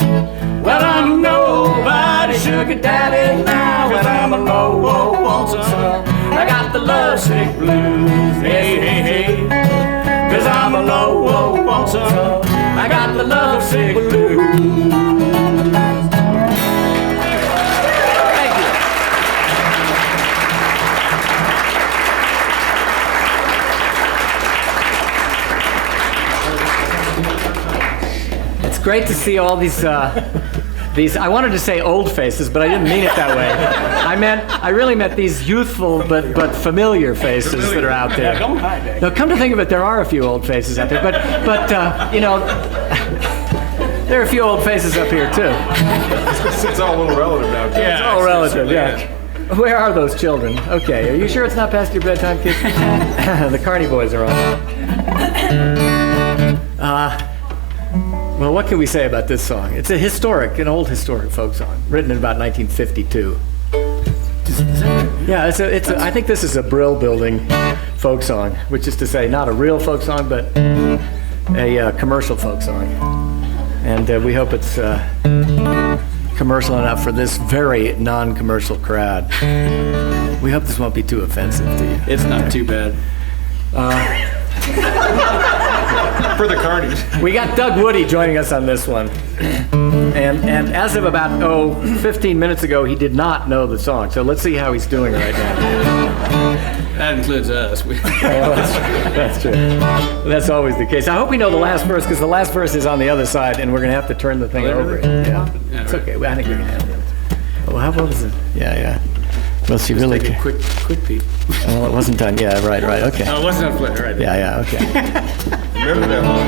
Well, I'm nobody's sugar daddy now, and I'm a lonesome. I I got the lovesick blues. Hey, hey, hey. 'Cause I'm a lonesome. I got the lovesick blues. Thank you. It's great to see all these, I wanted to say old faces, but I didn't mean it that way. I really meant these youthful but familiar faces that are out there. Now, come to think of it, there are a few old faces out there, but you know, there are a few old faces up here too. It's all a little relative now, Jack. It's all relative, yeah. Where are those children? Okay, are you sure it's not past your bedtime, kids? The Carney boys are on. Well, what can we say about this song? It's an old historic folk song, written in about 1952. Yeah, I think this is a brill building folk song, which is to say, not a real folk song, but a commercial folk song. And we hope it's commercial enough for this very non-commercial crowd. We hope this won't be too offensive to you. It's not too bad. For the Carnies. We got Doug Woody joining us on this one. And as of about, 15 minutes ago, he did not know the song. So let's see how he's doing right now. That includes us. That's true. That's always the case. I hope we know the last verse, because the last verse is on the other side, and we're going to have to turn the thing over. Yeah, it's okay. I think we can handle it. Well, how about it? Yeah. Well, she really... Quick peek. Well, it wasn't done. Yeah, right, okay. Oh, it wasn't on flip, right. Yeah, okay. Remember that one?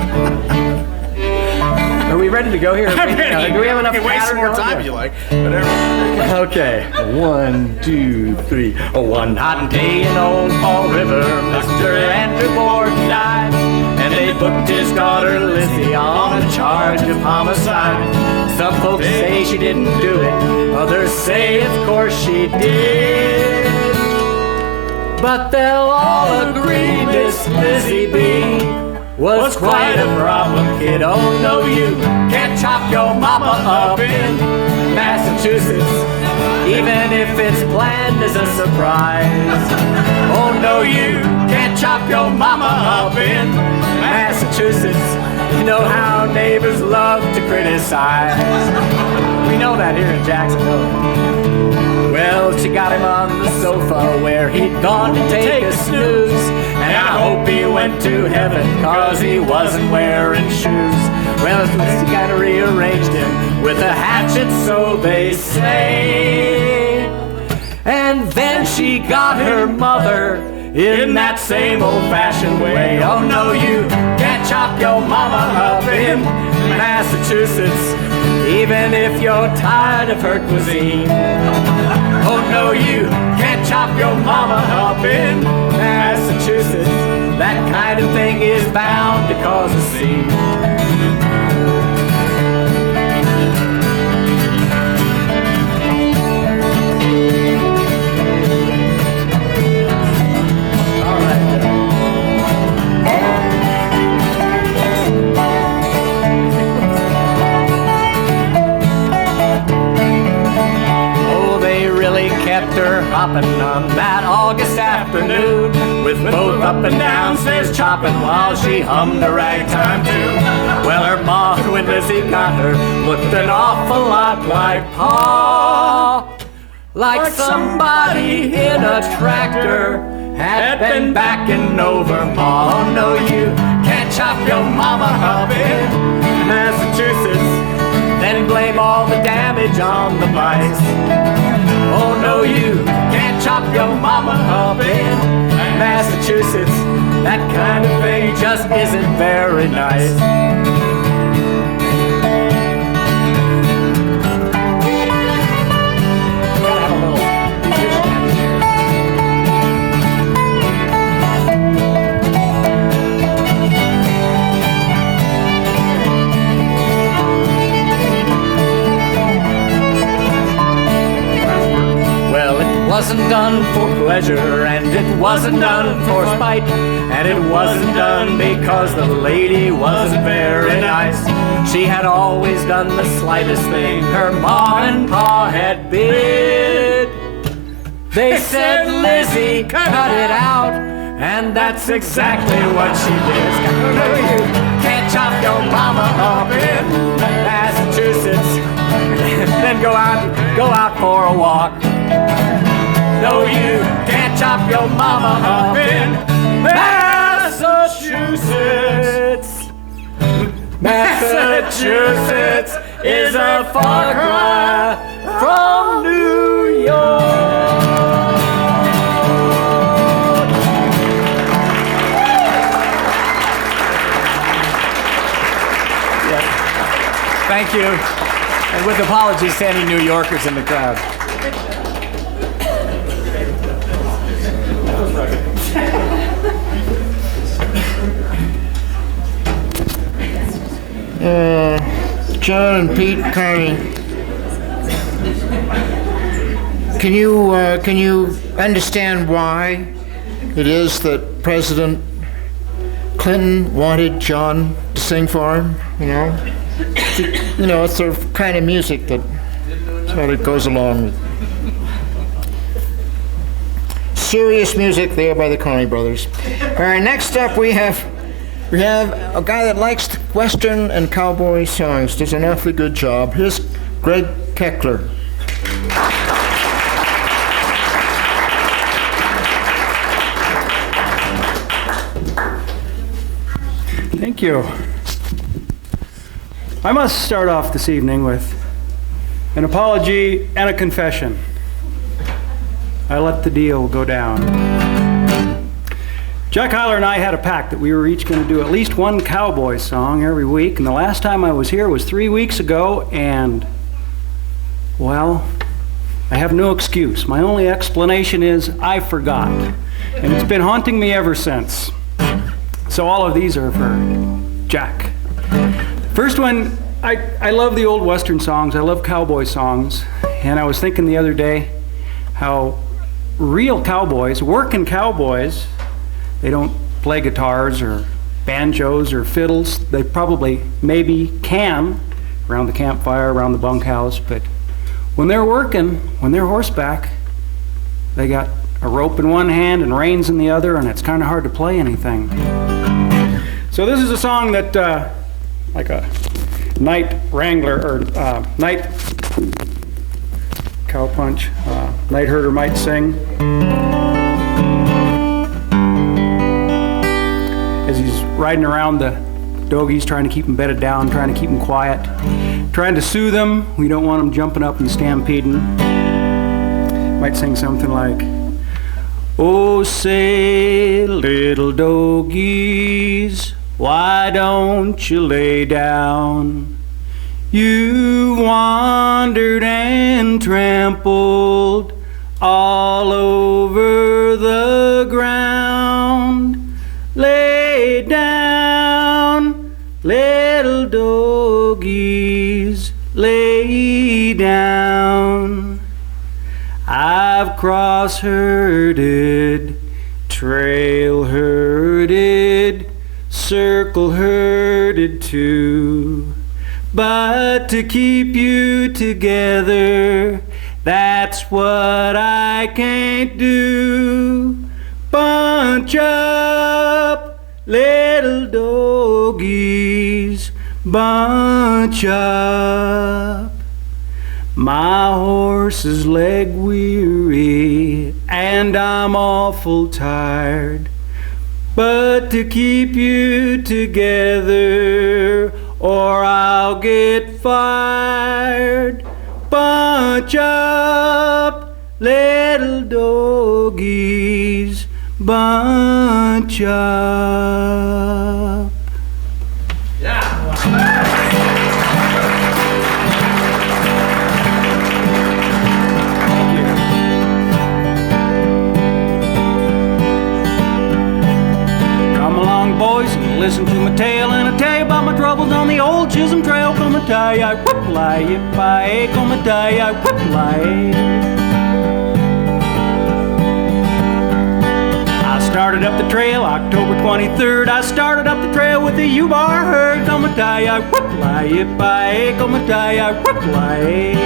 Are we ready to go here? Do we have enough You can waste some more pattern time going? if you like. Whatever. Okay, 1, 2, 3. One hot day in Old Fall River, Mr. Andrew Borden died, and they booked his daughter Lizzie on a charge of homicide. Some folks say she didn't do it, others say of course she did. But they'll all agree Miss Lizzie B was quite a problem kid. Oh no, you can't chop your mama up in Massachusetts, even if it's planned as a surprise. Oh no, you can't chop your mama up in Massachusetts. You know how neighbors love to criticize. We know that here in Jackson Hole. Well, she got him on the sofa where he'd gone to take a snooze, and I hope he went to heaven, 'cause he wasn't wearing shoes. Well, at least he kind of rearranged him with a hatchet, so they say. And then she got her mother in that same old-fashioned way. Oh no, you can't chop your mama up in Massachusetts, even if you're tired of her cuisine. Oh no, you can't chop your mama up in Massachusetts. That kind of thing is bound to cause a scene. Kept her hopping on that August afternoon, with both up and downstairs chopping while she hummed a ragtime tune. Well, her ma, when Lizzie got her, looked an awful lot like Pa, like somebody in a tractor had been backing over Ma. Oh no, you can't chop your mama up in Massachusetts, then blame all the damage on the mice. Oh no, you can't chop your mama up in Massachusetts. That kind of thing just isn't very nice. Wasn't done for pleasure, and it wasn't done for spite, and it wasn't done because the lady wasn't very nice. She had always done the slightest thing her ma and pa had bid. They said, Lizzie, cut it out. And that's exactly what she did. You can't chop your mama up in Massachusetts, then go out for a walk. No, you can't chop your mama up in Massachusetts. Massachusetts is a far cry from New York. Thank you. And with apologies to any New Yorkers in the crowd. John and Pete, Connie, can you understand why it is that President Clinton wanted John to sing for him? It's the kind of music that sort of goes along with serious music there by the Connie Brothers. All right, next up we have a guy that likes Western and cowboy songs. Does an awfully good job. Here's Greg Keckler. Thank you. I must start off this evening with an apology and a confession. I let the deal go down. Jack Hyler and I had a pact that we were each going to do at least one cowboy song every week, and the last time I was here was 3 weeks ago, and, well, I have no excuse. My only explanation is I forgot, and it's been haunting me ever since. So all of these are for Jack. First one, I love the old Western songs. I love cowboy songs, and I was thinking the other day how real cowboys, working cowboys, they don't play guitars or banjos or fiddles. They probably maybe can around the campfire, around the bunkhouse, but when they're working, when they're horseback, they got a rope in one hand and reins in the other, and it's kind of hard to play anything. So this is a song that, like a night wrangler or night cowpunch, night herder might sing. As he's riding around the doggies, trying to keep them bedded down, trying to keep them quiet, trying to soothe them. We don't want them jumping up and stampeding. Might sing something like, "Oh, say, little doggies, why don't you lay down? You wandered and trampled all over the ground. Lay down, little doggies, lay down. I've cross-herded, trail-herded, circle-herded too. But to keep you together, that's what I can't do. Bunch up, little doggies, bunch up. My horse is leg weary and I'm awful tired. But to keep you together or I'll get fired. Bunch up, little doggies, bunch up. Come along, boys, and listen to my tale, and I'll tell you about my troubles on the old Chisholm Trail. Come and tie, I whoop-lie-yip-I, come and tie, I whoop-lie. Started up the trail October 23rd. I started up the trail with the U-bar herd. Come and tie, I whoop-lie-yip-I, come and tie, I whoop-lie.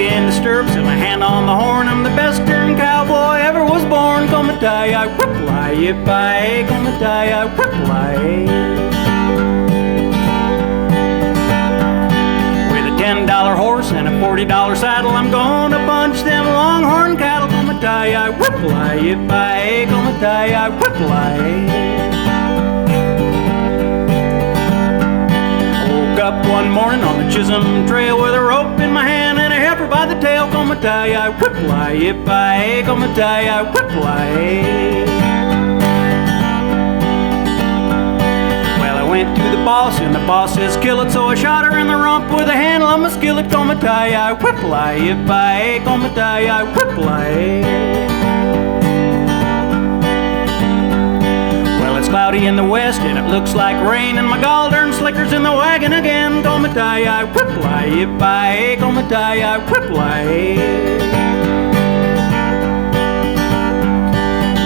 feet in the stirrups and my hand on the horn. I'm the best darn cowboy ever was born. Come-a-die-I, whip-lie-yip-I, come-a-die-I, whip-lie. With a $10 horse and a $40 saddle, I'm gonna punch them longhorn cattle. Come-a-die-I, whip-lie-yip-I, come-a-die-I, whip-lie. Up one morning on the Chisholm Trail with a rope in my hand and a heifer by the tail. Come-a-die-I, whip-lie-yip-I, come-a-die-I, whip-lie. Well, I went to the boss and the boss says kill it, so I shot her in the rump with a handle of my skillet. Come-a-die-I, whip-lie-yip-I, come-a-die-I, whip-lie. It's cloudy in the west and it looks like rain, and my gall-darn slicker's in the wagon again. Come-a-die-I, whip-lie-yip-I, come-a-die-I, whip-lie.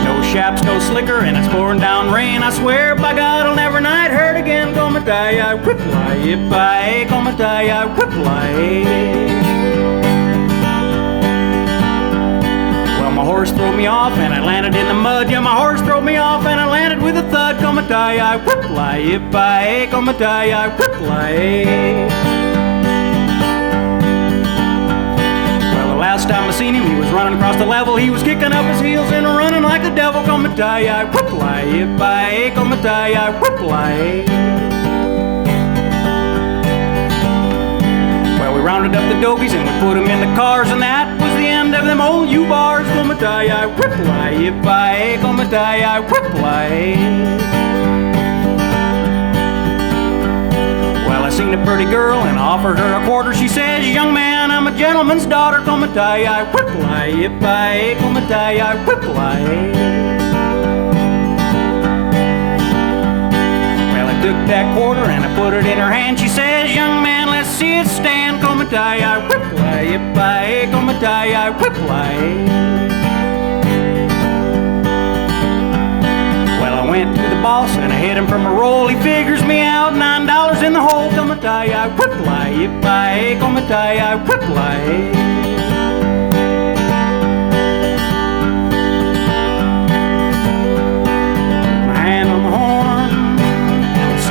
No shaps, no slicker, and it's pouring down rain. I swear by God I'll never night hurt again. Come-a-die-I, whip-lie-yip-I, come-a-die-I, whip-lie. My horse threw me off and I landed in the mud. Yeah, my horse threw me off and I landed with a thud. Come-a-die-I, whip-lie-yip-I, come-a-die-I, whip-lie. Well, the last time I seen him, he was running across the level. He was kicking up his heels and running like the devil. Come-a-die-I, whip-lie-yip-I, come-a-die-I, whip-lie. Well, we rounded up the dogies and we put them in the cars, and that was the end of them old U-bars. Come-a-die-I, whip-lie-yip-I, come-a-die-I, whip-lie. Well, I seen a pretty girl and I offered her a quarter. She says, young man, I'm a gentleman's daughter. Come-a-die-I, whip-lie-yip-I, come-a-die-I, whip-lie. Took that quarter and I put it in her hand. She says, young man, let's see it stand. Come-a-die-I, whip-lie-yip-I, come-a-die-I, whip-lie. Well, I went to the boss and I hit him from a roll. He figures me out $9 in the hole. Come-a-die-I, whip-lie-yip-I, come-a-die-I, whip-lie.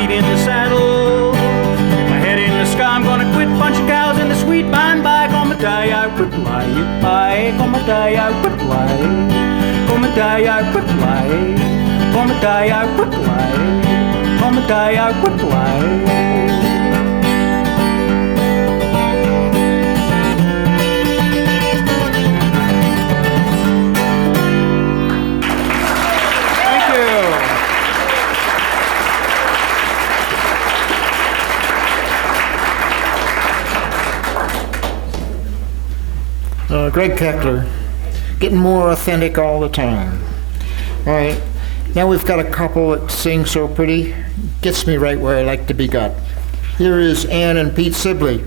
In the saddle, with my head in the sky, I'm gonna quit punching cows in the sweet by and by. Come-a-die-I, whip-lie-yip-I, come-a-die-I, whip-lie, come-a-die-I, whip-lie, come-a-die-I, whip-lie, come-a-die-I, whip-lie. Greg Keckler, getting more authentic all the time. All right, now we've got a couple that sing so pretty, gets me right where I like to be got. Here is Ann and Pete Sibley.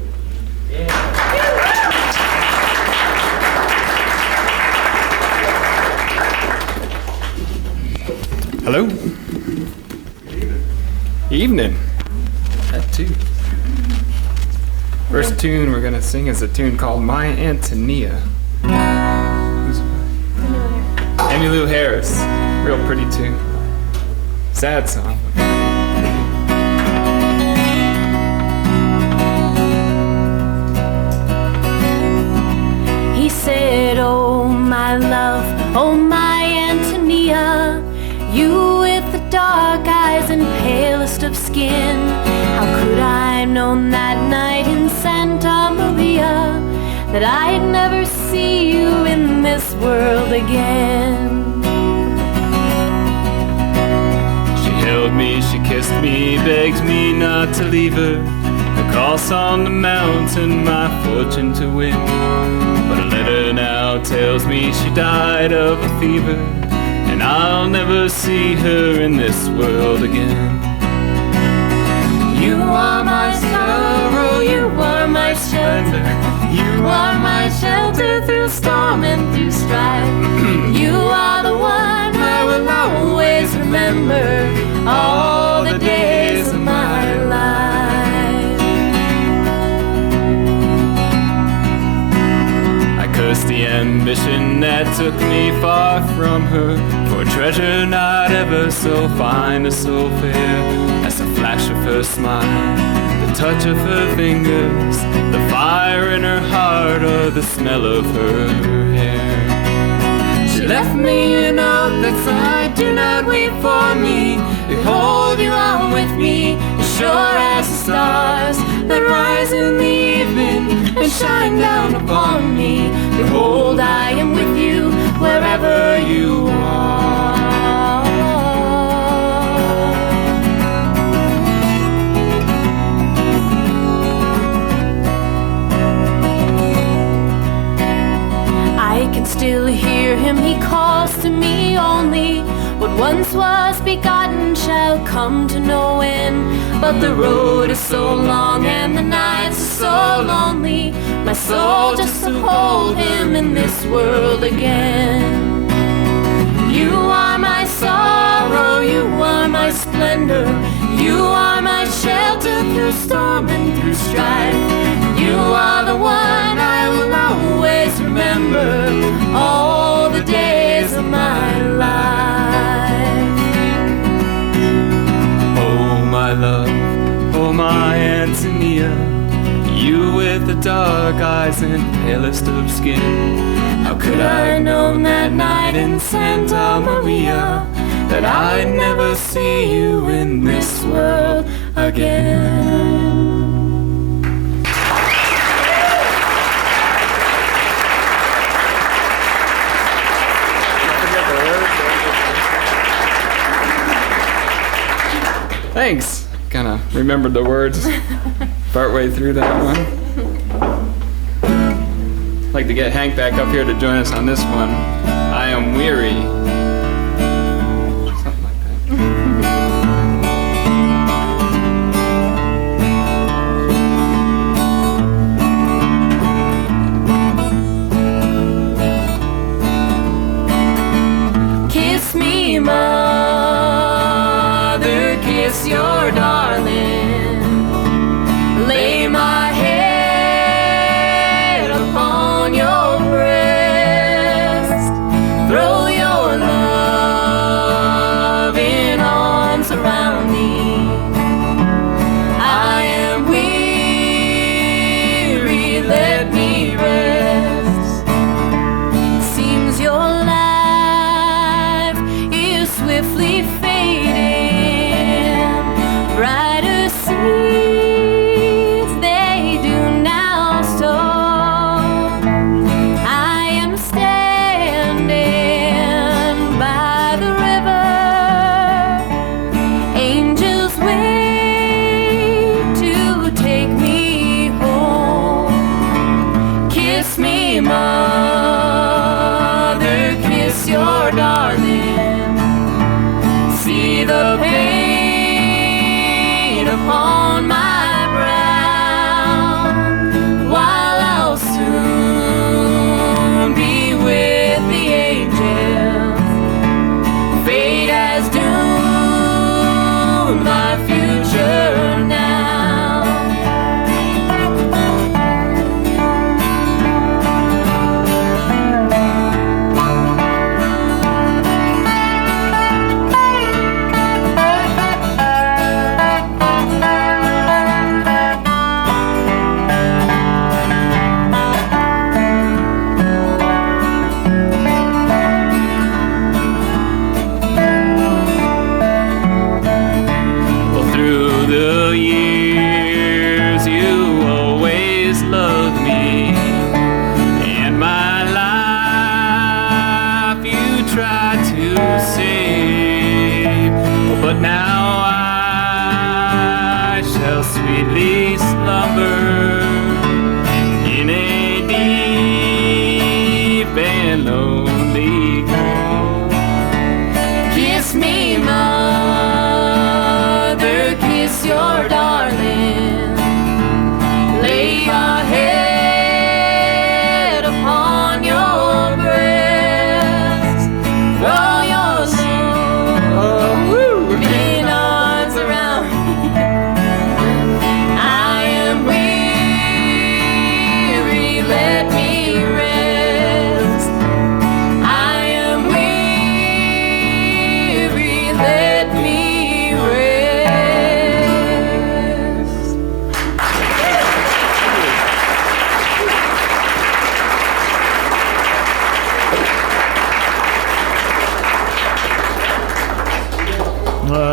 Hello. Evening. That too. First tune we're gonna sing is a tune called My Antonia. Emmylou Harris. Real pretty tune. Sad song. He said, oh my love, oh my Antonia, you with the dark eyes and palest of skin, how could I have known that night in Santa Maria that I'd never see you in this world again? She held me, she kissed me, begged me not to leave her. The cross on the mountain, my fortune to win. But a letter now tells me she died of a fever, and I'll never see her in this world again. You are my sorrow, you are my shelter, you are my shelter through storm and through strife. You are the one I will always remember all the days of my life. ambition that took me far from her, for a treasure not ever so fine or so fair as the flash of her smile, the touch of her fingers, the fire in her heart, or the smell of her hair. She left me a note that said, do not weep for me, behold you are with me, as sure as the stars that rise in the evening and shine down upon me. Behold, I am with you wherever you are. I can still hear him, he calls to me only. What once was begotten shall come to no end. But the road is so long and the nights are so lonely, my soul just to hold him in this world again. You are my sorrow, you are my splendor, you are my shelter through storm and through strife. You are the one I will always remember all the days of my life. Oh my love, oh my Antonia, you with the dark eyes and palest of skin. How could I have known that night in Santa Maria that I'd never see you in this world again? Thanks. Kind of remembered the words partway through that one. I'd like to get Hank back up here to join us on this one. I am weary. Something like that. Kiss me, mother, kiss your darling. Lay my head upon your breast. Throw your loving arms around me. I am weary, let me rest. Seems your life is swiftly fading. Brighter seas they do now soar. I am standing by the river. Angels wait to take me home. Kiss me, mother, kiss your darling. See the pain upon my brow, while I'll soon be with the angels. Fate has doomed my future now. Well, through the years, you always loved me, and my life you tried to save. But now I shall sweetly slumber in a deep and lonely calm. Kiss me, mother, kiss your darling. Lay your head upon your breast. Throw your loving arms around me. I am weary, let me rest.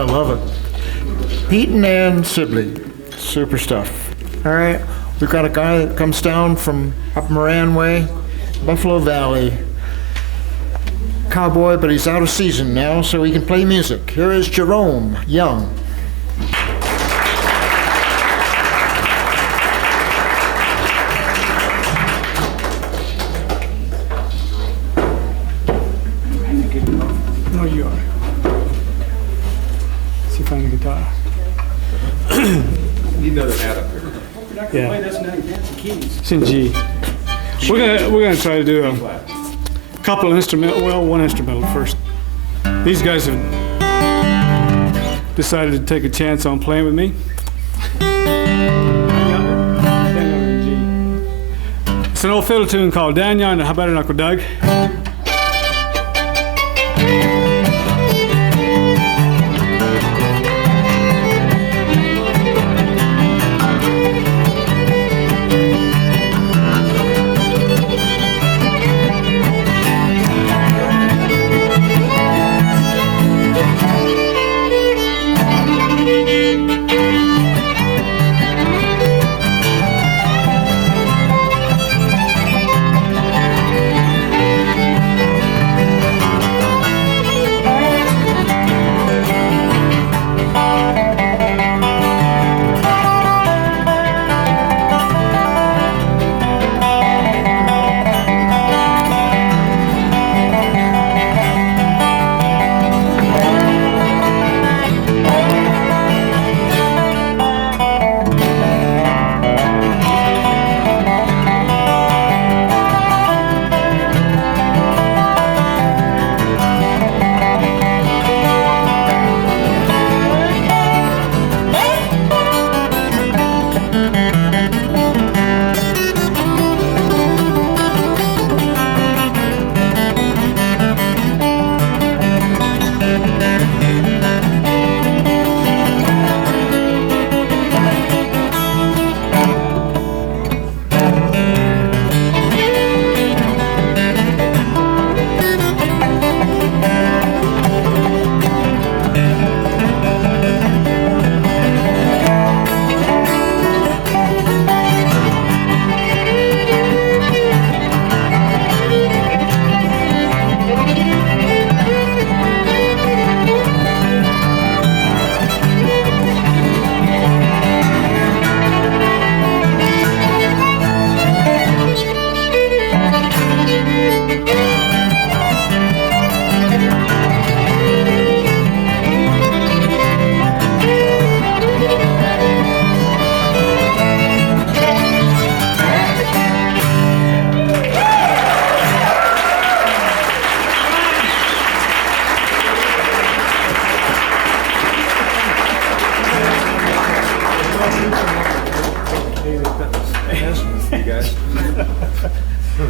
I love it. Pete and Ann Sibley, super stuff. All right, we've got a guy that comes down from up Moran Way, Buffalo Valley. Cowboy, but he's out of season now, so he can play music. Here is Jerome Young. No, you are. See if I find the guitar. Need another hat up here. Yeah. It's in G. We're gonna try to do a couple of instrumental. Well, one instrumental first. These guys have decided to take a chance on playing with me. It's an old fiddle tune called "Dan Yonder." How about it, Uncle Doug?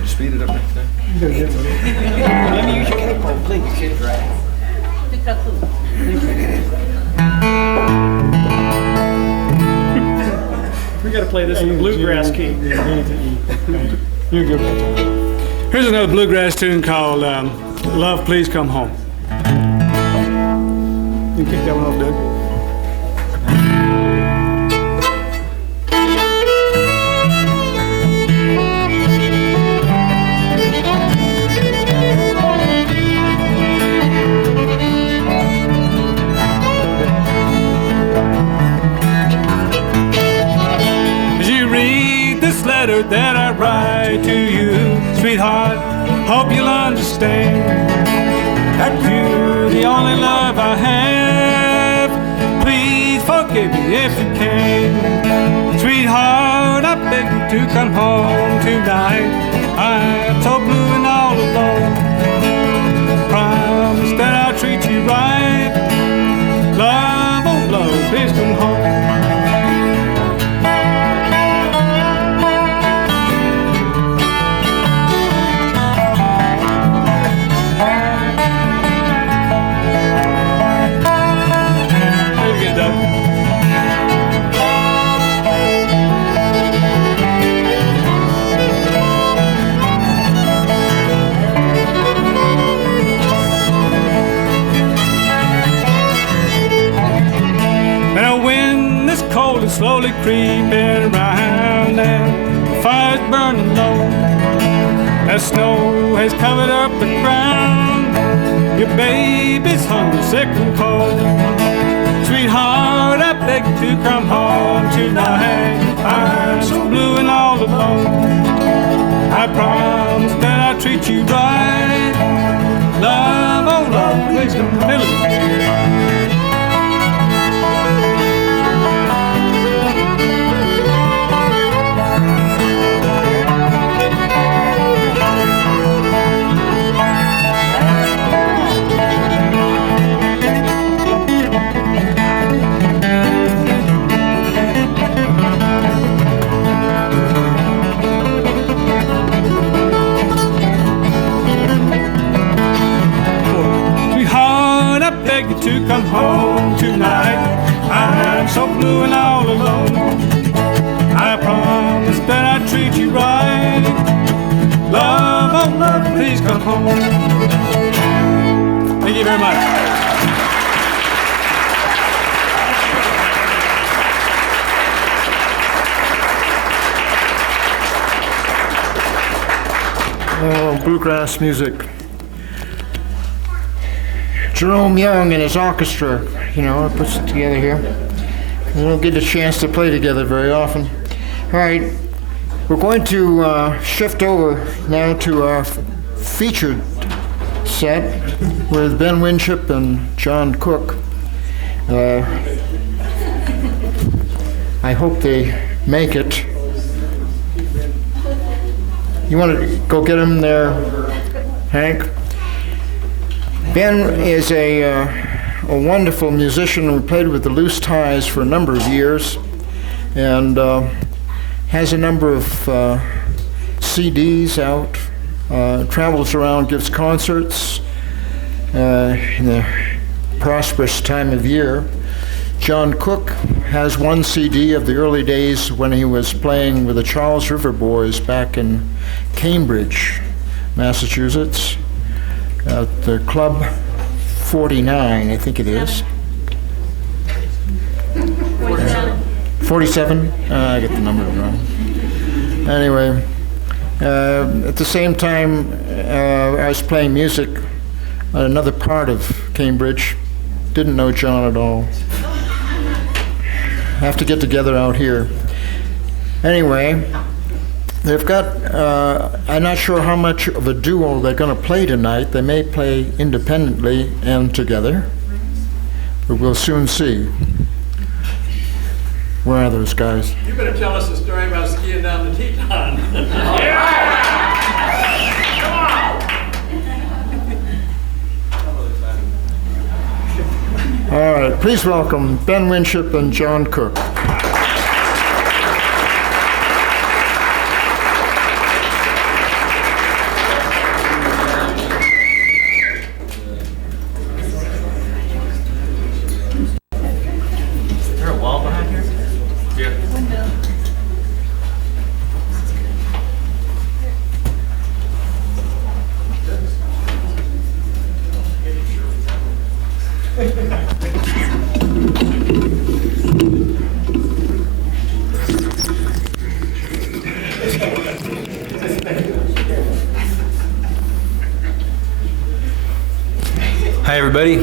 Speed it up next time. Let me use your capo, please. We got to play this in the bluegrass key. You're good. Here's another bluegrass tune called "Love, Please Come Home." You can kick that one off, Doug. That I write to you, sweetheart, hope you'll understand that you're the only love I have. Please forgive me if you can. Sweetheart, I beg you to come home tonight. I'm so blue and all alone. Promise that I'll treat you right. Love, oh love, please come home. slowly creeping around, and the fire's burning low. That snow has covered up the ground. Your baby's hungry, sick and cold. Sweetheart, I beg you to come home tonight. I'm so blue and all alone. I promise that I'll treat you right. Love, oh love, please come fill it. To come home tonight. I'm so blue and all alone. I promise that I'll treat you right. Love, oh love, please come home. Thank you very much. Oh, bluegrass music. Jerome Young and his orchestra, puts it together here. We don't get a chance to play together very often. All right, we're going to shift over now to our featured set with Ben Winship and John Cook. I hope they make it. You want to go get them there, Hank? Ben is a wonderful musician who played with the Loose Ties for a number of years, and has a number of CDs out, travels around, gives concerts in the prosperous time of year. John Cook has one CD of the early days when he was playing with the Charles River Boys back in Cambridge, Massachusetts. At the Club 49, I think it is. 47? I get the number wrong. Anyway, at the same time, I was playing music on another part of Cambridge. Didn't know John at all. Have to get together out here. Anyway, they've got, I'm not sure how much of a duo they're going to play tonight. They may play independently and together, but we'll soon see. Where are those guys? You better tell us a story about skiing down the Teton. All right, please welcome Ben Winship and John Cook. Hi, everybody.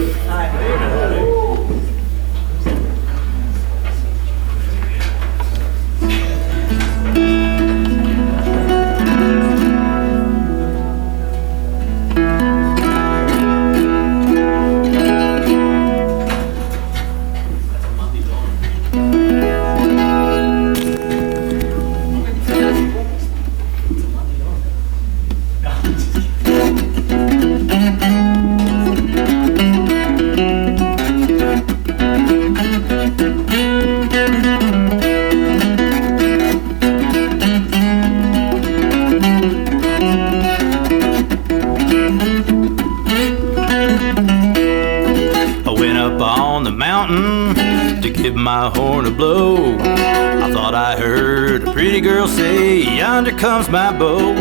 My horn a blow. I thought I heard a pretty girl say, yonder comes my beau.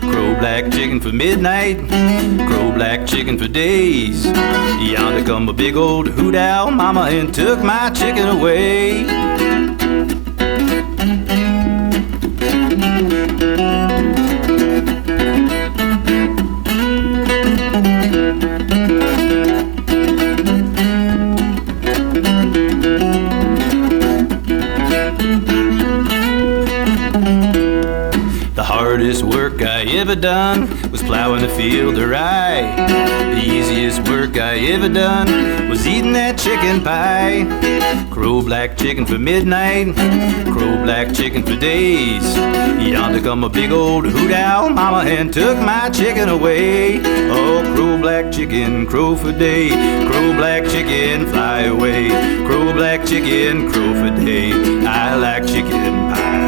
Crow black chicken for midnight, crow black chicken for days. Yonder come a big old hoot owl mama and took my chicken away. in the field of rye. The easiest work I ever done was eating that chicken pie. Crow black chicken for midnight, crow black chicken for days. Yonder come a big old hoot owl mama and took my chicken away. Oh, crow black chicken, crow for day, crow black chicken, fly away. Crow black chicken, crow for day, I like chicken pie.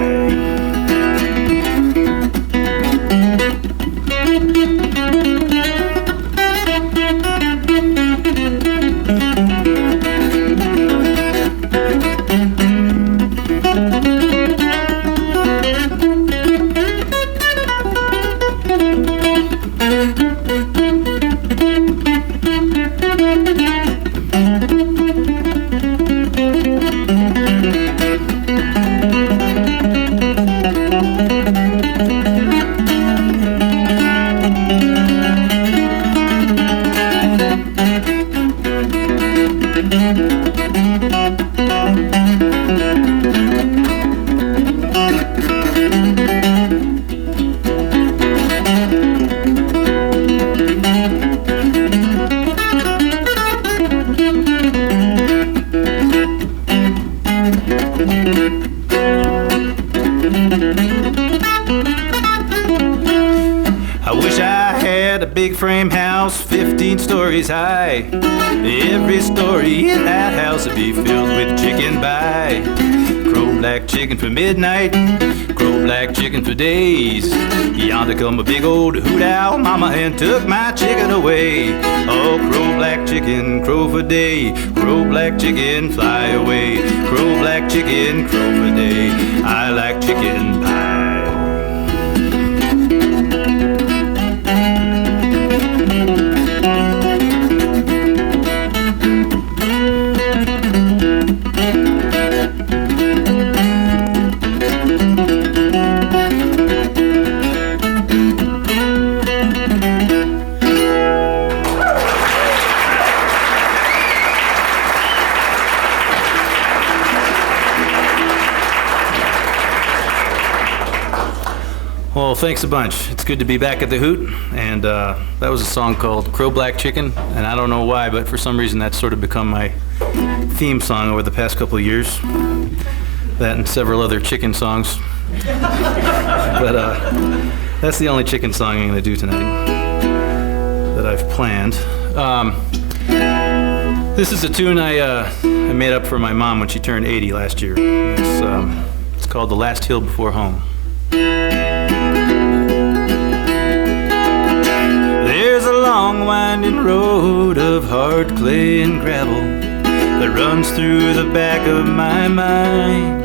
I wish I had a big frame house 15 stories high. Every story in that house would be filled with chicken pie. Crow black chicken for midnight, crow black chicken for days. Yonder come a big old hoot owl mama and took my chicken away. Oh, crow black chicken, crow for day, crow black chicken, fly away. Crow black chicken, crow for day, I like chicken pie. Well, thanks a bunch. It's good to be back at the Hoot, and that was a song called Crow Black Chicken, and I don't know why, but for some reason that's sort of become my theme song over the past couple of years. That and several other chicken songs. But that's the only chicken song I'm going to do tonight that I've planned. This is a tune I made up for my mom when she turned 80 last year. It's called The Last Hill Before Home. There's a long winding road of hard clay and gravel that runs through the back of my mind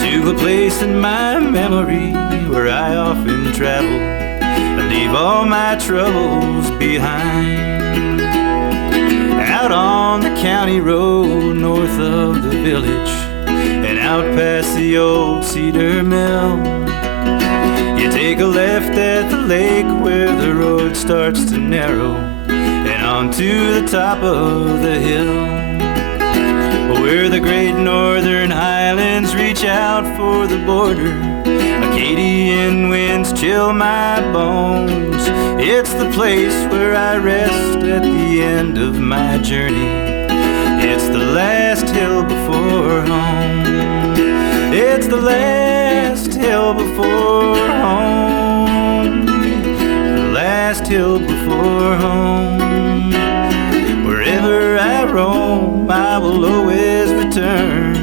to a place in my memory where I often travel and leave all my troubles behind. Out on the county road north of the village and out past the old cedar mill, you take a left at the lake where the road starts to narrow and onto the top of the hill, where the great northern highlands reach out for the border. Acadian winds chill my bones. It's the place where I rest at the end of my journey. It's the last hill before home. It's the last hill before home. The last hill before home. Wherever I roam, I will always return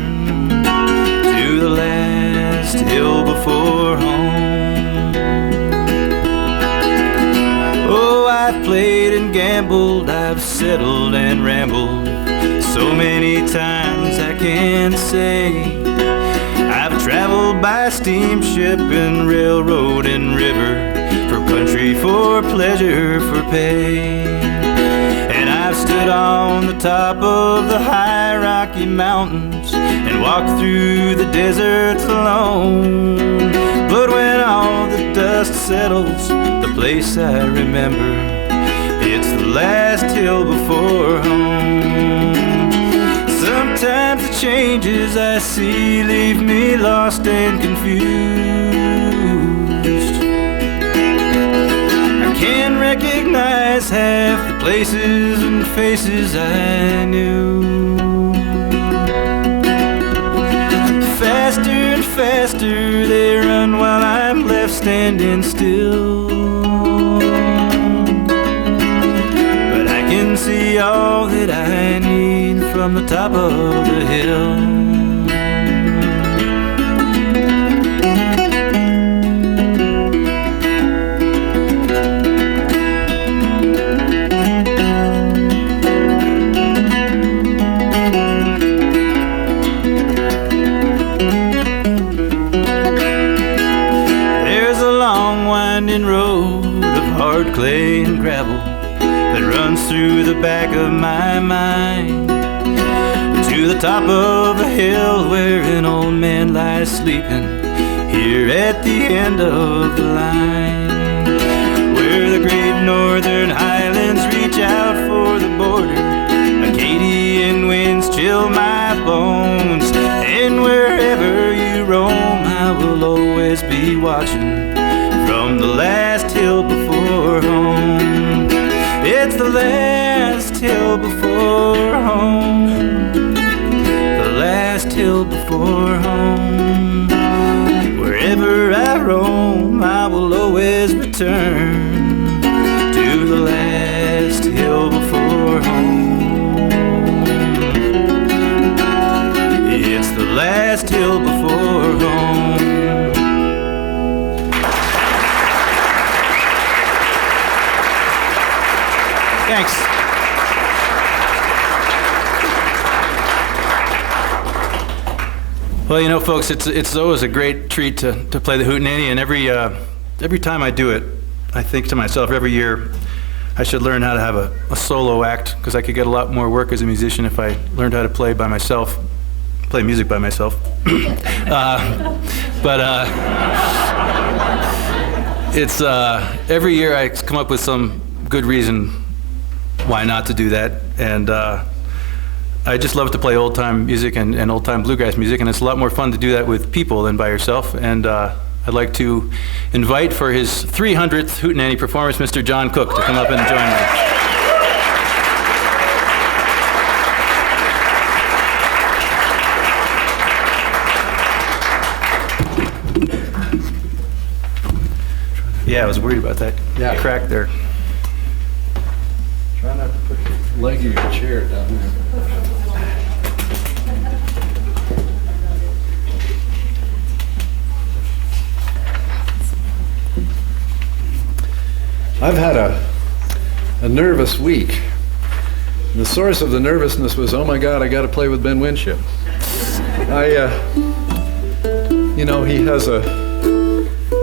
to the last hill before home. Oh, I've played and gambled, I've settled and rambled so many times I can't say. I've traveled by steamship and railroad and river, for country, for pleasure, for pay. And I've stood on the top of the high Rocky Mountains and walked through the deserts alone. But when all the dust settles, the place I remember, it's the last hill before home. Sometimes the changes I see leave me lost and confused. I recognize half the places and faces I knew. Faster and faster they run while I'm left standing still. But I can see all that I need from the top of the hill. Road of hard clay and gravel that runs through the back of my mind to the top of a hill where an old man lies sleeping here at the end of the line, where the great northern highlands reach out for the border. Acadian winds chill my bones, and wherever you roam I will always be watching from the last hill before home. It's the last hill before home. The last hill before home. Wherever I roam, I will always return to the last hill before home. It's the last hill before home. Thanks. Well, you know, folks, it's always a great treat to play the Hootenanny, and every time I do it, I think to myself, every year I should learn how to have a solo act, because I could get a lot more work as a musician if I learned how to play by myself, play music by myself. It's every year I come up with some good reason why not to do that, and I just love to play old-time music and old-time bluegrass music, and it's a lot more fun to do that with people than by yourself. And I'd like to invite for his 300th Hootenanny performance Mr. John Cook to come up and join me. Yeah, I was worried about that crack there. Try not to put the leg of your chair down there. I've had a nervous week. The source of the nervousness was, oh my God, I got to play with Ben Winship. You know, he has a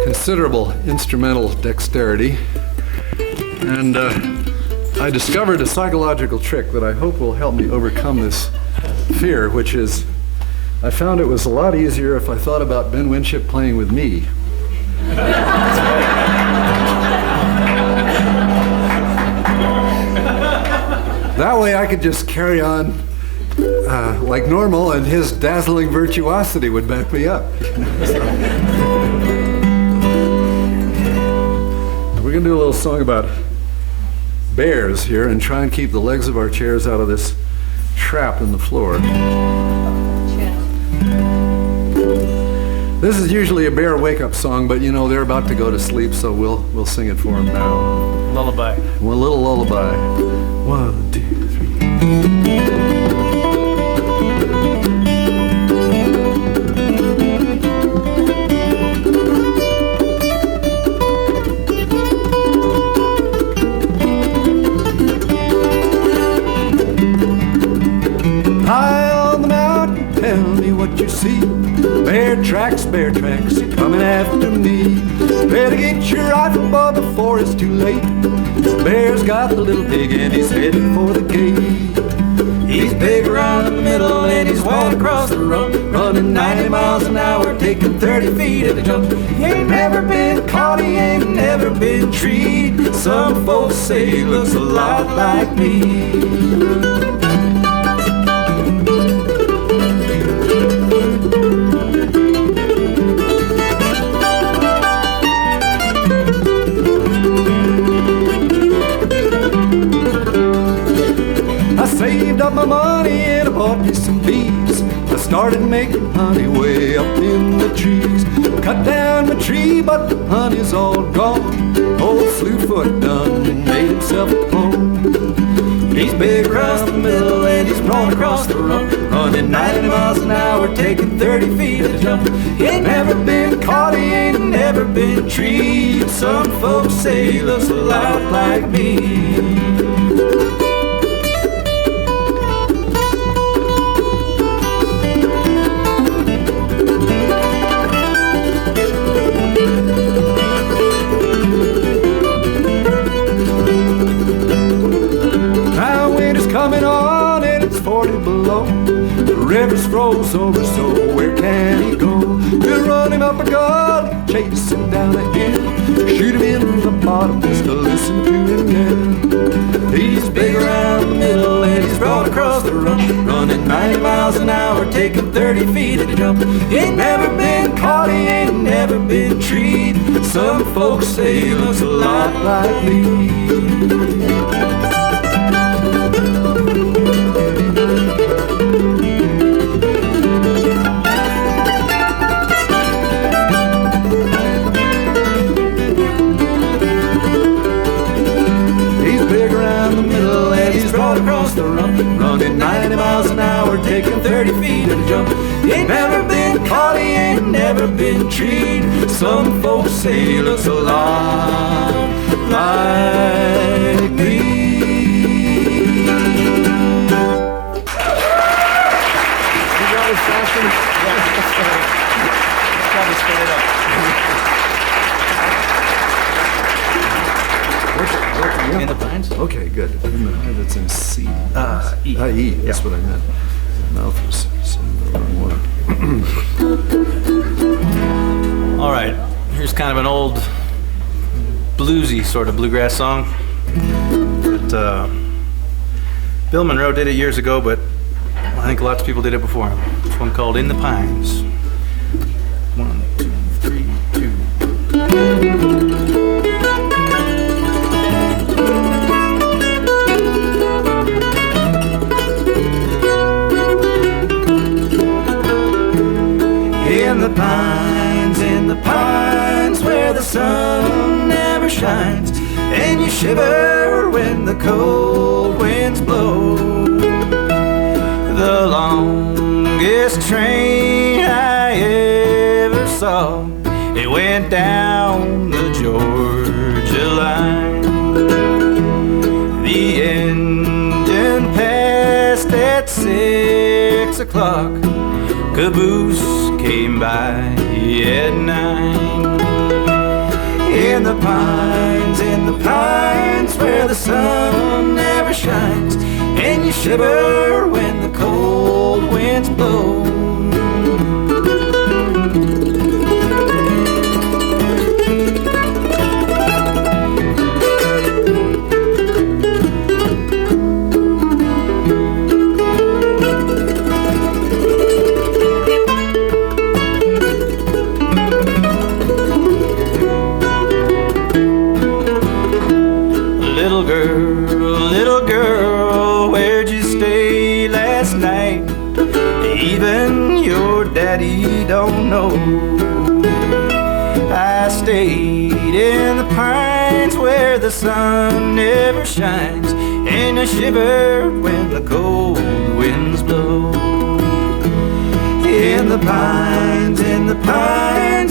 considerable instrumental dexterity, and I discovered a psychological trick that I hope will help me overcome this fear, which is I found it was a lot easier if I thought about Ben Winship playing with me. That way I could just carry on like normal, and his dazzling virtuosity would back me up. We're going to do a little song about bears here and try and keep the legs of our chairs out of this trap in the floor. This is usually a bear wake-up song, but you know they're about to go to sleep, so we'll sing it for them now. Lullaby. One little lullaby. 1, 2, 3. High on the mountain, tell me what you see. Bear tracks, coming after me. Better get your rifle, boy, before it's too late. Bear's got the little pig and he's headed for the gate. He's big around the middle and he's wide across the road, running 90 miles an hour, taking 30 feet at a jump. He ain't never been caught, he ain't never been treed. Some folks say he looks a lot like me. out my money and I bought me some bees. I started making honey way up in the trees. Cut down the tree, but the honey's all gone. Old Slewfoot done made himself at home. He's big across the middle and he's broad across the rump, running 90 miles an hour, taking 30 feet a jump. He ain't never been caught, he ain't never been treed. Some folks say he looks a lot like me. Coming on and it's 40 below. The river's froze over, so where can he go? We'll run him up a gully, chase him down a hill, shoot him in the bottom just to listen to him yell. He's big around the middle and he's broad across the rump, running 90 miles an hour, taking 30 feet at a jump. He ain't never been caught, he ain't never been treed. Some folks say he looks a lot like me. Across the rump, running 90 miles an hour, taking 30 feet at a jump. He ain't never been caught, he ain't never been treed. Some folks say he looks a lot like me. You got his fashion? Try to split it up. In the Pines? Okay, good. In the Pines, it's in C. E. E, that's what I meant. My mouth was saying the wrong word. All right, here's kind of an old bluesy sort of bluegrass song. That, Bill Monroe did it years ago, but I think lots of people did it before him. It's one called In the Pines. 1, 2, 3, 2. In the pines where the sun never shines, and you shiver when the cold winds blow. The longest train I ever saw, it went down the Georgia line. The engine passed at 6 o'clock, caboose came by at 9. In the pines where the sun never shines, and you shiver when the cold winds blow. Little girl, where'd you stay last night? Even your daddy don't know. I stayed in the pines where the sun never shines, and I shivered when the cold winds blow. In the pines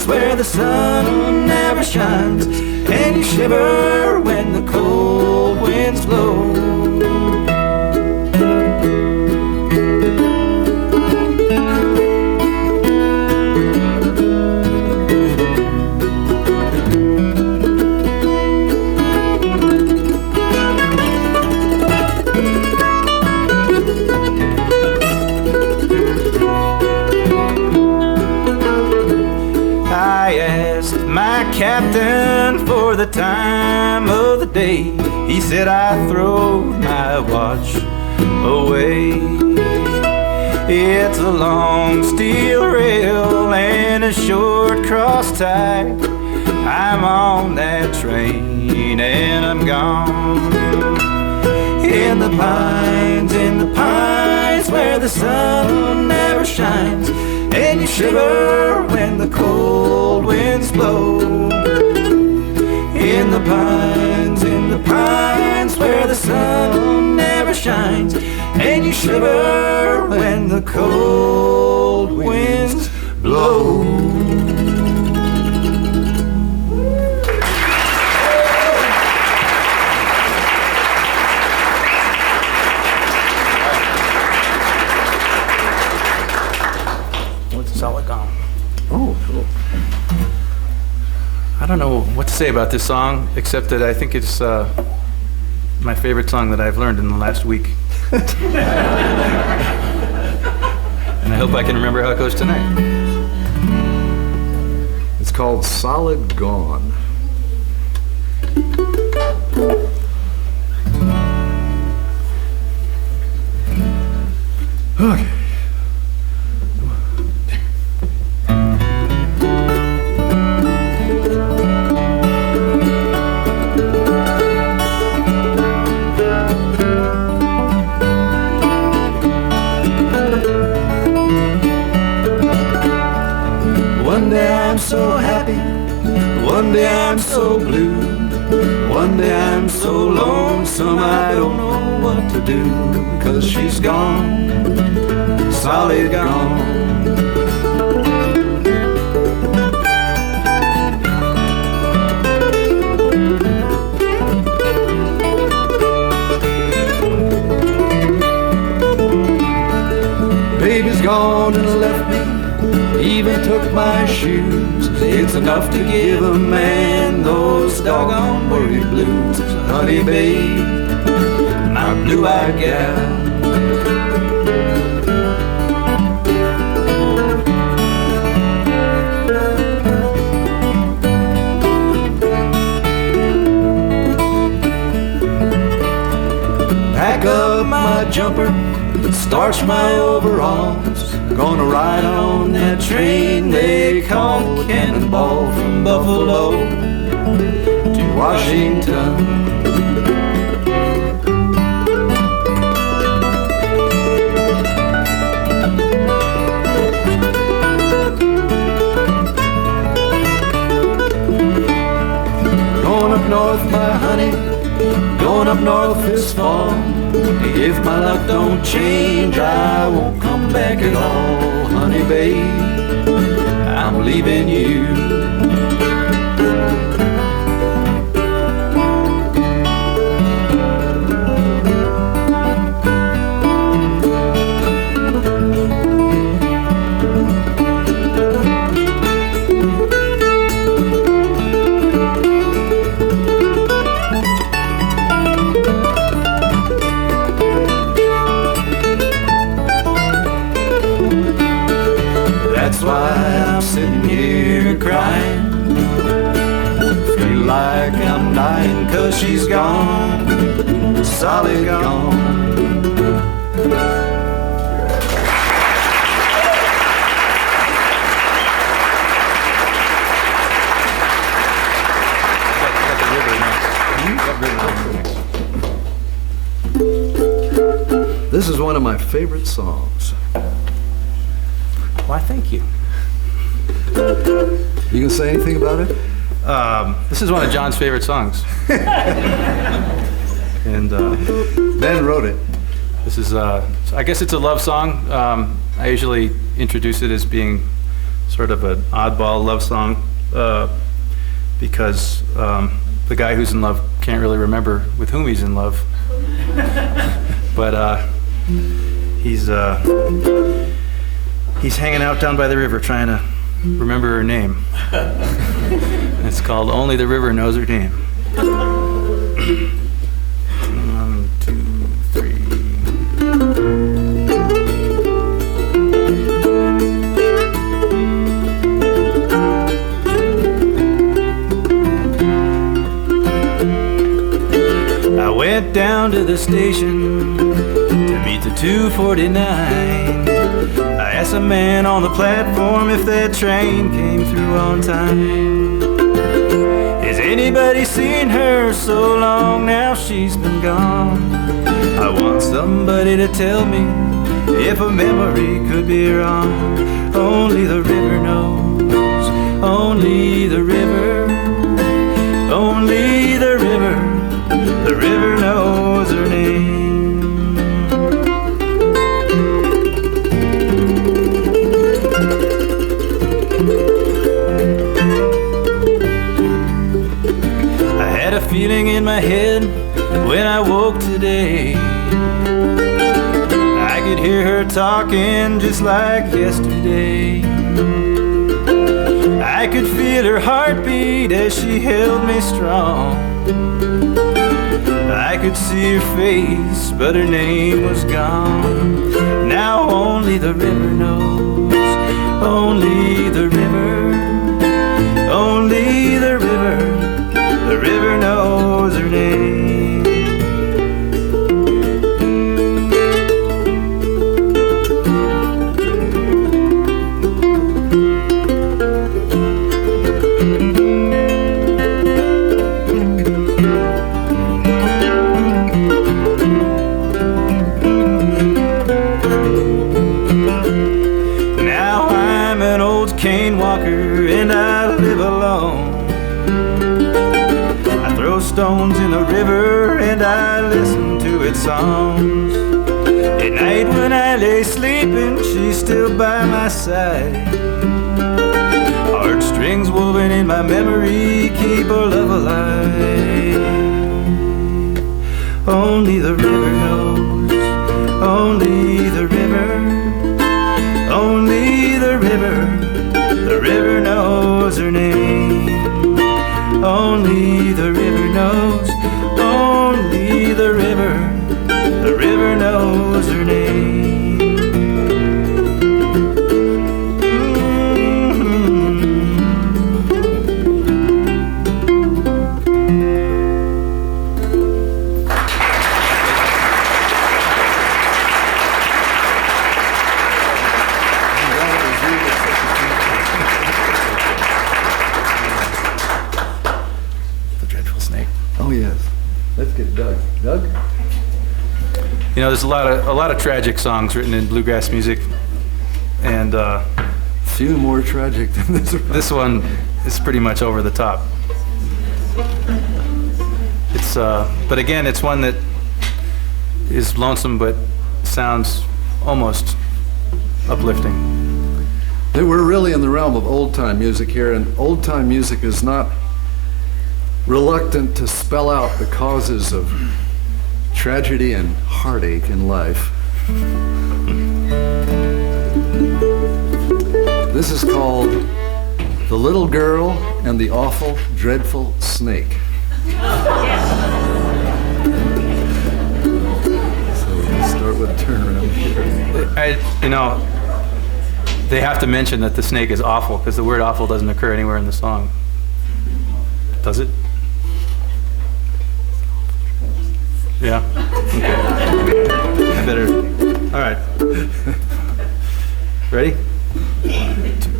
where the sun never shines, and you shiver when the cold winds blow. I asked my captain for the time of the day. He said I throw my watch away. It's a long steel rail and a short cross tie. I'm on that train and I'm gone. In the pines where the sun never shines, and you shiver when the cold winds blow. In the pines where the sun never shines, and you shiver when the cold winds blow. Solid gone. Oh, cool. I don't know what to say about this song, except that I think it's my favorite song that I've learned in the last week. And I hope I can remember how it goes tonight. It's called Solid Gone. Okay. One day I'm so happy, one day I'm so blue, one day I'm so lonesome I don't know what to do, 'cause she's gone, solid gone. Baby's gone and left me, even took my shoes. It's enough to give a man those doggone worried blues. Honey babe, my blue-eyed gal. Pack up my jumper, starch my overalls, gonna ride on that train they call the Cannonball from Buffalo to Washington. Going up north, my honey, going up north this fall. If my luck don't change, I won't come back at all. Honey babe, I'm leaving you. That's why I'm sitting here crying. Feel like I'm dying 'cause she's gone, solid gone. This is one of my favorite songs. Why, thank you. You can say anything about it? This is one of John's favorite songs. And Ben wrote it. this is, I guess it's a love song. I usually introduce it as being sort of an oddball love song because the guy who's in love can't really remember with whom he's in love. But he's hanging out down by the river trying to remember her name. It's called Only the River Knows Her Name. 1, 2, 3. I went down to the station to meet the 249. I asked a man on the platform if that train came through on time. Has anybody seen her? So long now she's been gone. I want somebody to tell me if a memory could be wrong. Only the river knows, only the river, only the river knows her name. I had a feeling in my head when I woke today. I could hear her talking just like yesterday. I could feel her heartbeat as she held me strong. I could see her face, but her name was gone. Now only the river knows, only the river, only the river knows her name. Stones in the river and I listen to its songs. At night when I lay sleeping, she's still by my side. Heartstrings woven in my memory keep our love alive. Only the river knows, only the river, only the river knows her name. Only the river knows, only the river knows her name. You know, there's a lot of tragic songs written in bluegrass music, and few more tragic than this one. This one is pretty much over the top. It's but again, it's one that is lonesome but sounds almost uplifting. We're really in the realm of old-time music here, and old-time music is not reluctant to spell out the causes of tragedy and heartache in life. This is called The Little Girl and the Awful, Dreadful Snake. So we'll start with a turnaround here. You know, they have to mention that the snake is awful because the word awful doesn't occur anywhere in the song. Does it? Yeah? Okay. I better. All right. Ready? 1, 2,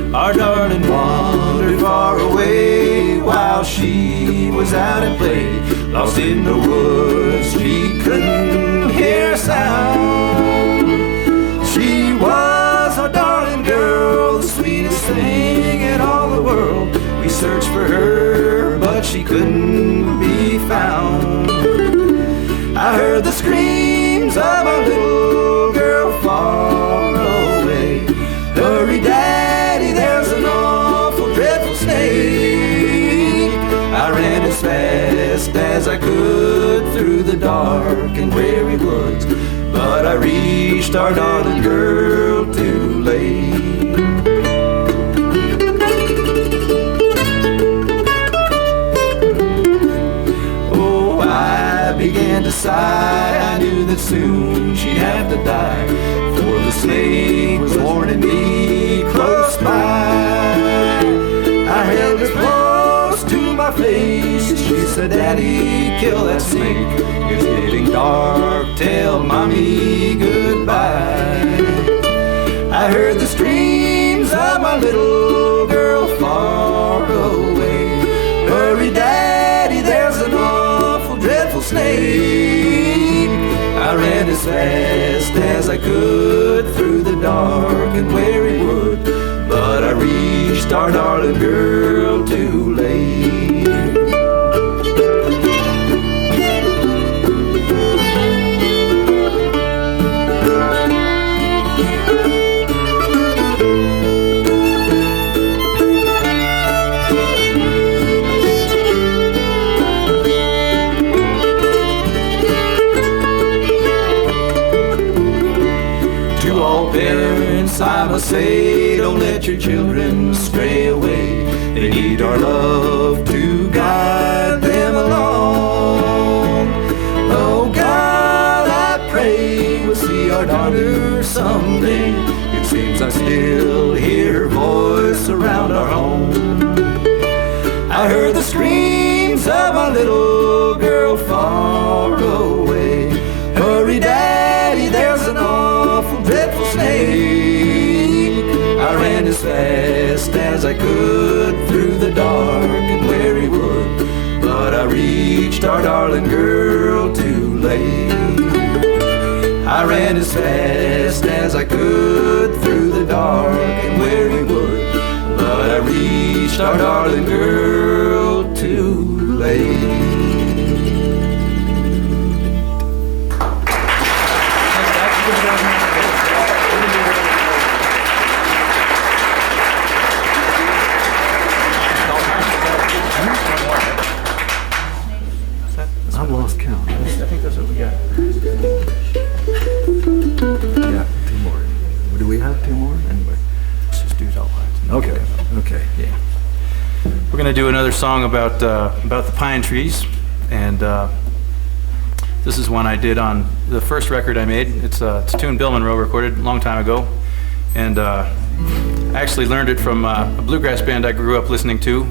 3. Our darling wandered far away while she was out at play. Lost in the woods, she couldn't hear a sound. She was our darling girl, the sweetest thing in all the world. We searched for her, but she couldn't be found. I heard the screams of our little girl far away. Hurry, Daddy, there's an awful, dreadful snake. I ran as fast as I could through the dark and weary woods, but I reached our darling girl too late. Oh, I began to sigh. I knew that soon she'd have to die, for the snake was warning me close by. I held her close to my face. She said, Daddy, kill that snake. It's getting dark. Tell Mommy goodbye. I heard the screams of my little girl far fast as I could through the dark and weary wood, but I reached our darling girl too late. Parents, I must say, don't let your children stray away. They need our love to guide them along. Oh God, I pray we'll see our daughter someday. It seems I still hear her voice around our home. I heard the screams of my little girl far away. Hurry, Daddy, there's an awful dreadful snake. I ran as fast as I could through the dark and weary wood, but I reached our darling girl too late. I ran as fast as I could through the dark and weary wood, but I reached our darling girl too late. I've lost count. I think that's what we got. Yeah, 2 more. Do we have 2 more? Anyway. Let's just do it all right. Okay, okay. Yeah. We're going to do another song about the pine trees, and this is one I did on the first record I made. It's a tune Bill Monroe recorded a long time ago, and I actually learned it from a bluegrass band I grew up listening to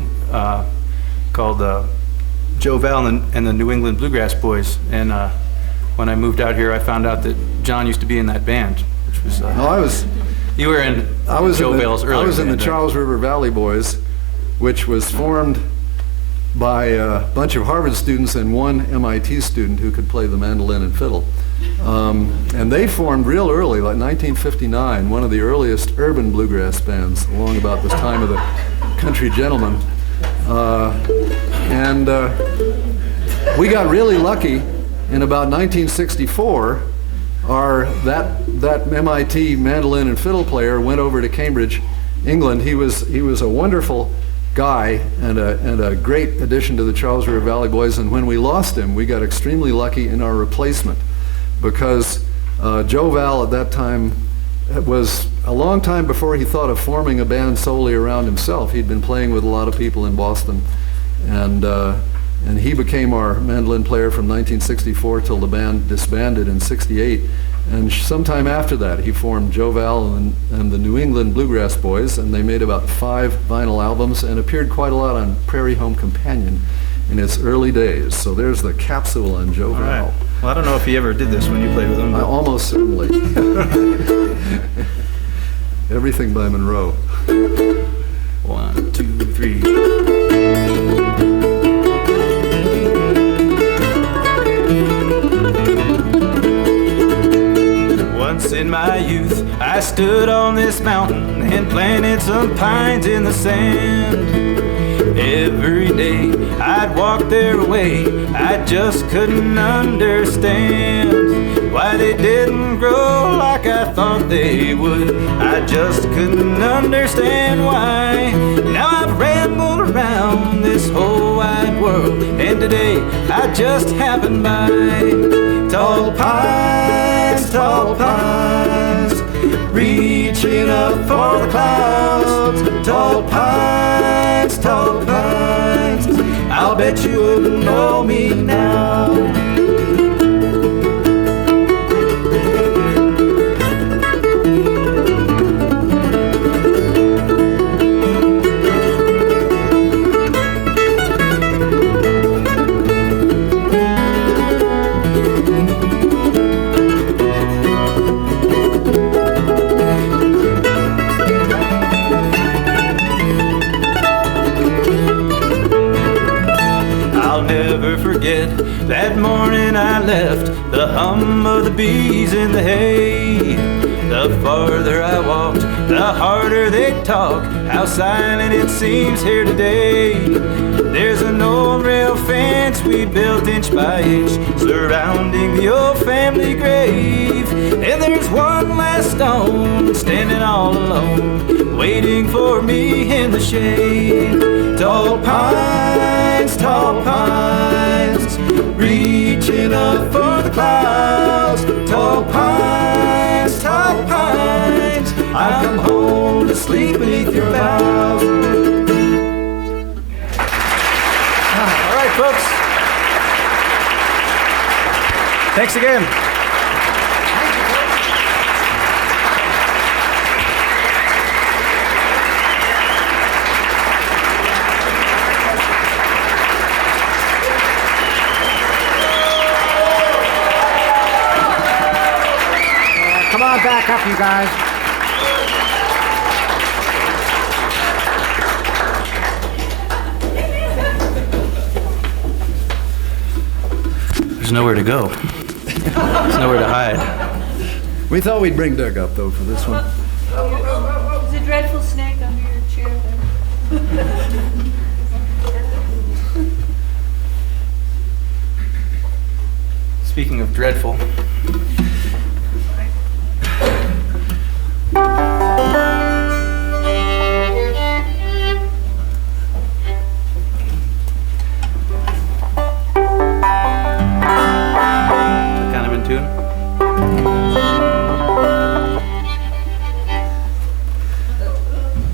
called Joe Val and the New England Bluegrass Boys. And when I moved out here, I found out that John used to be in that band, which was you were in Joe Val's earlier. I was in the band, Charles River Valley Boys, which was formed by a bunch of Harvard students and one MIT student who could play the mandolin and fiddle. And they formed real early, like 1959, one of the earliest urban bluegrass bands, along about this time of the Country Gentlemen. And we got really lucky. In about 1964, that MIT mandolin and fiddle player went over to Cambridge, England. He was a wonderful guy and a great addition to the Charles River Valley Boys. And when we lost him, we got extremely lucky in our replacement, because Joe Val at that time, it was a long time before he thought of forming a band solely around himself. He'd been playing with a lot of people in Boston, and he became our mandolin player from 1964 till the band disbanded in '68. And sometime after that, he formed Joe Val and the New England Bluegrass Boys, and they made about 5 vinyl albums and appeared quite a lot on Prairie Home Companion in its early days. So there's the capsule on Joe Val. Right. Well, I don't know if he ever did this when you played with him. Almost certainly. Everything by Monroe. 1, 2, 3. Once in my youth, I stood on this mountain and planted some pines in the sand. Every day I'd walk their way, I just couldn't understand why they didn't grow like I thought they would. I just couldn't understand why. Now I've rambled around this whole wide world, and today I just happened by tall pines, reaching up for the clouds. Tall pines, I'll bet you wouldn't know me now. That morning I left, the hum of the bees in the hay. The farther I walked, the harder they talk, how silent it seems here today. There's an old rail fence we built inch by inch, surrounding the old family grave. And there's one last stone, standing all alone, waiting for me in the shade. Tall pines, reaching up for the clouds. Tall pines, I've come home to sleep beneath your boughs. All right, folks. Thanks again. Come on back up, you guys. There's nowhere to go. There's nowhere to hide. We thought we'd bring Doug up, though, for this one. There's a dreadful snake under your chair there. Speaking of dreadful, kind of in tune.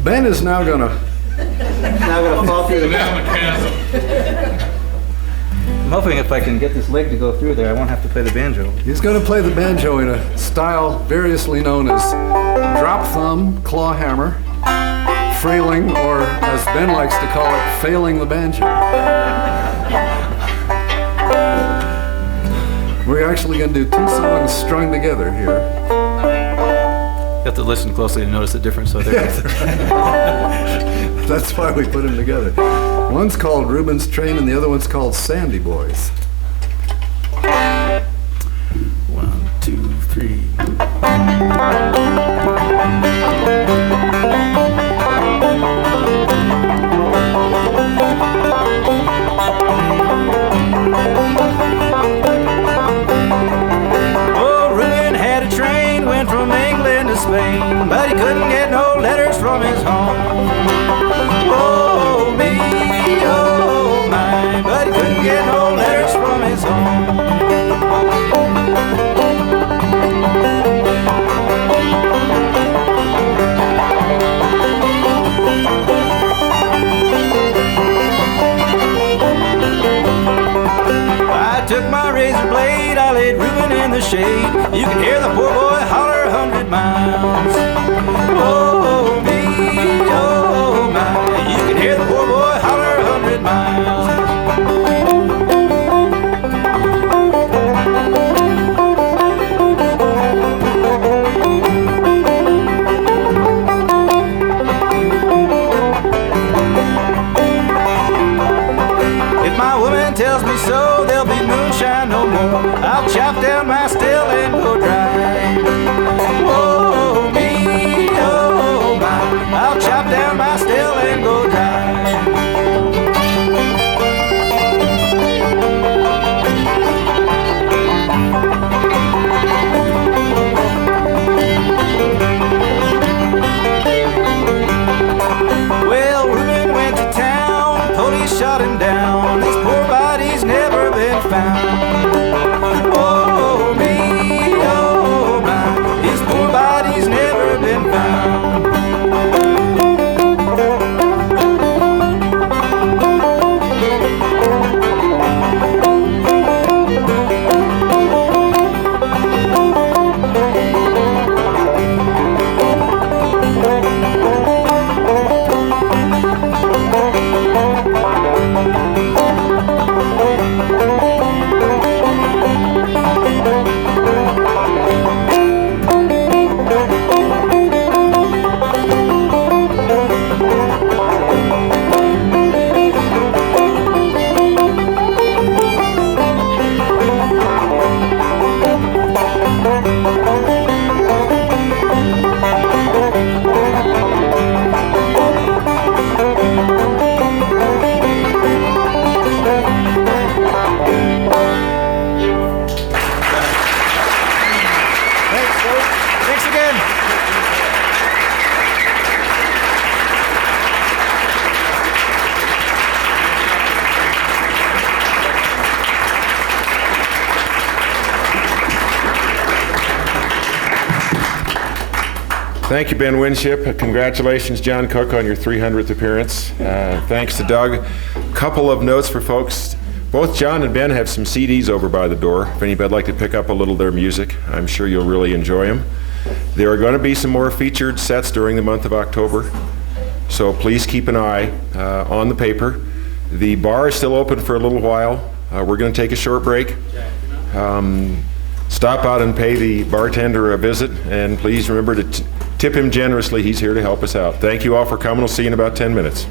Ben is now gonna fall through the chasm. I'm hoping if I can get this leg to go through there, I won't have to play the banjo. He's going to play the banjo in a style variously known as drop thumb, claw hammer, frailing, or as Ben likes to call it, failing the banjo. We're actually going to do two songs strung together here. You have to listen closely to notice the difference. So That's why we put them together. One's called Reuben's Train and the other one's called Sandy Boys. 1, 2, 3. Oh, Reuben had a train, went from England to Spain, but he couldn't get no letters from his home. Oh, me, oh, my, but he couldn't get no letters from his home. I took my razor blade, I laid Reuben in the shade. You can hear the poor boy holler 100 miles. Oh, me, oh, my, you can hear the poor boy holler 100 miles. If my woman tells me so, there'll be moonshine no more. I'll chop down my still and go dry. Oh, me, oh, my, I'll chop down my still and go dry. Well, Reuben went to town, police shot him down. His poor body's never been found. Oh, me, oh, my, his poor body's never been found. Thank you, Ben Winship. Congratulations, John Cook, on your 300th appearance. Thanks to Doug. Couple of notes for folks. Both John and Ben have some CDs over by the door. If anybody'd like to pick up a little of their music, I'm sure you'll really enjoy them. There are going to be some more featured sets during the month of October, so please keep an eye on the paper. The bar is still open for a little while. We're going to take a short break. Stop out and pay the bartender a visit, and please remember to tip him generously. He's here to help us out. Thank you all for coming. We'll see you in about 10 minutes.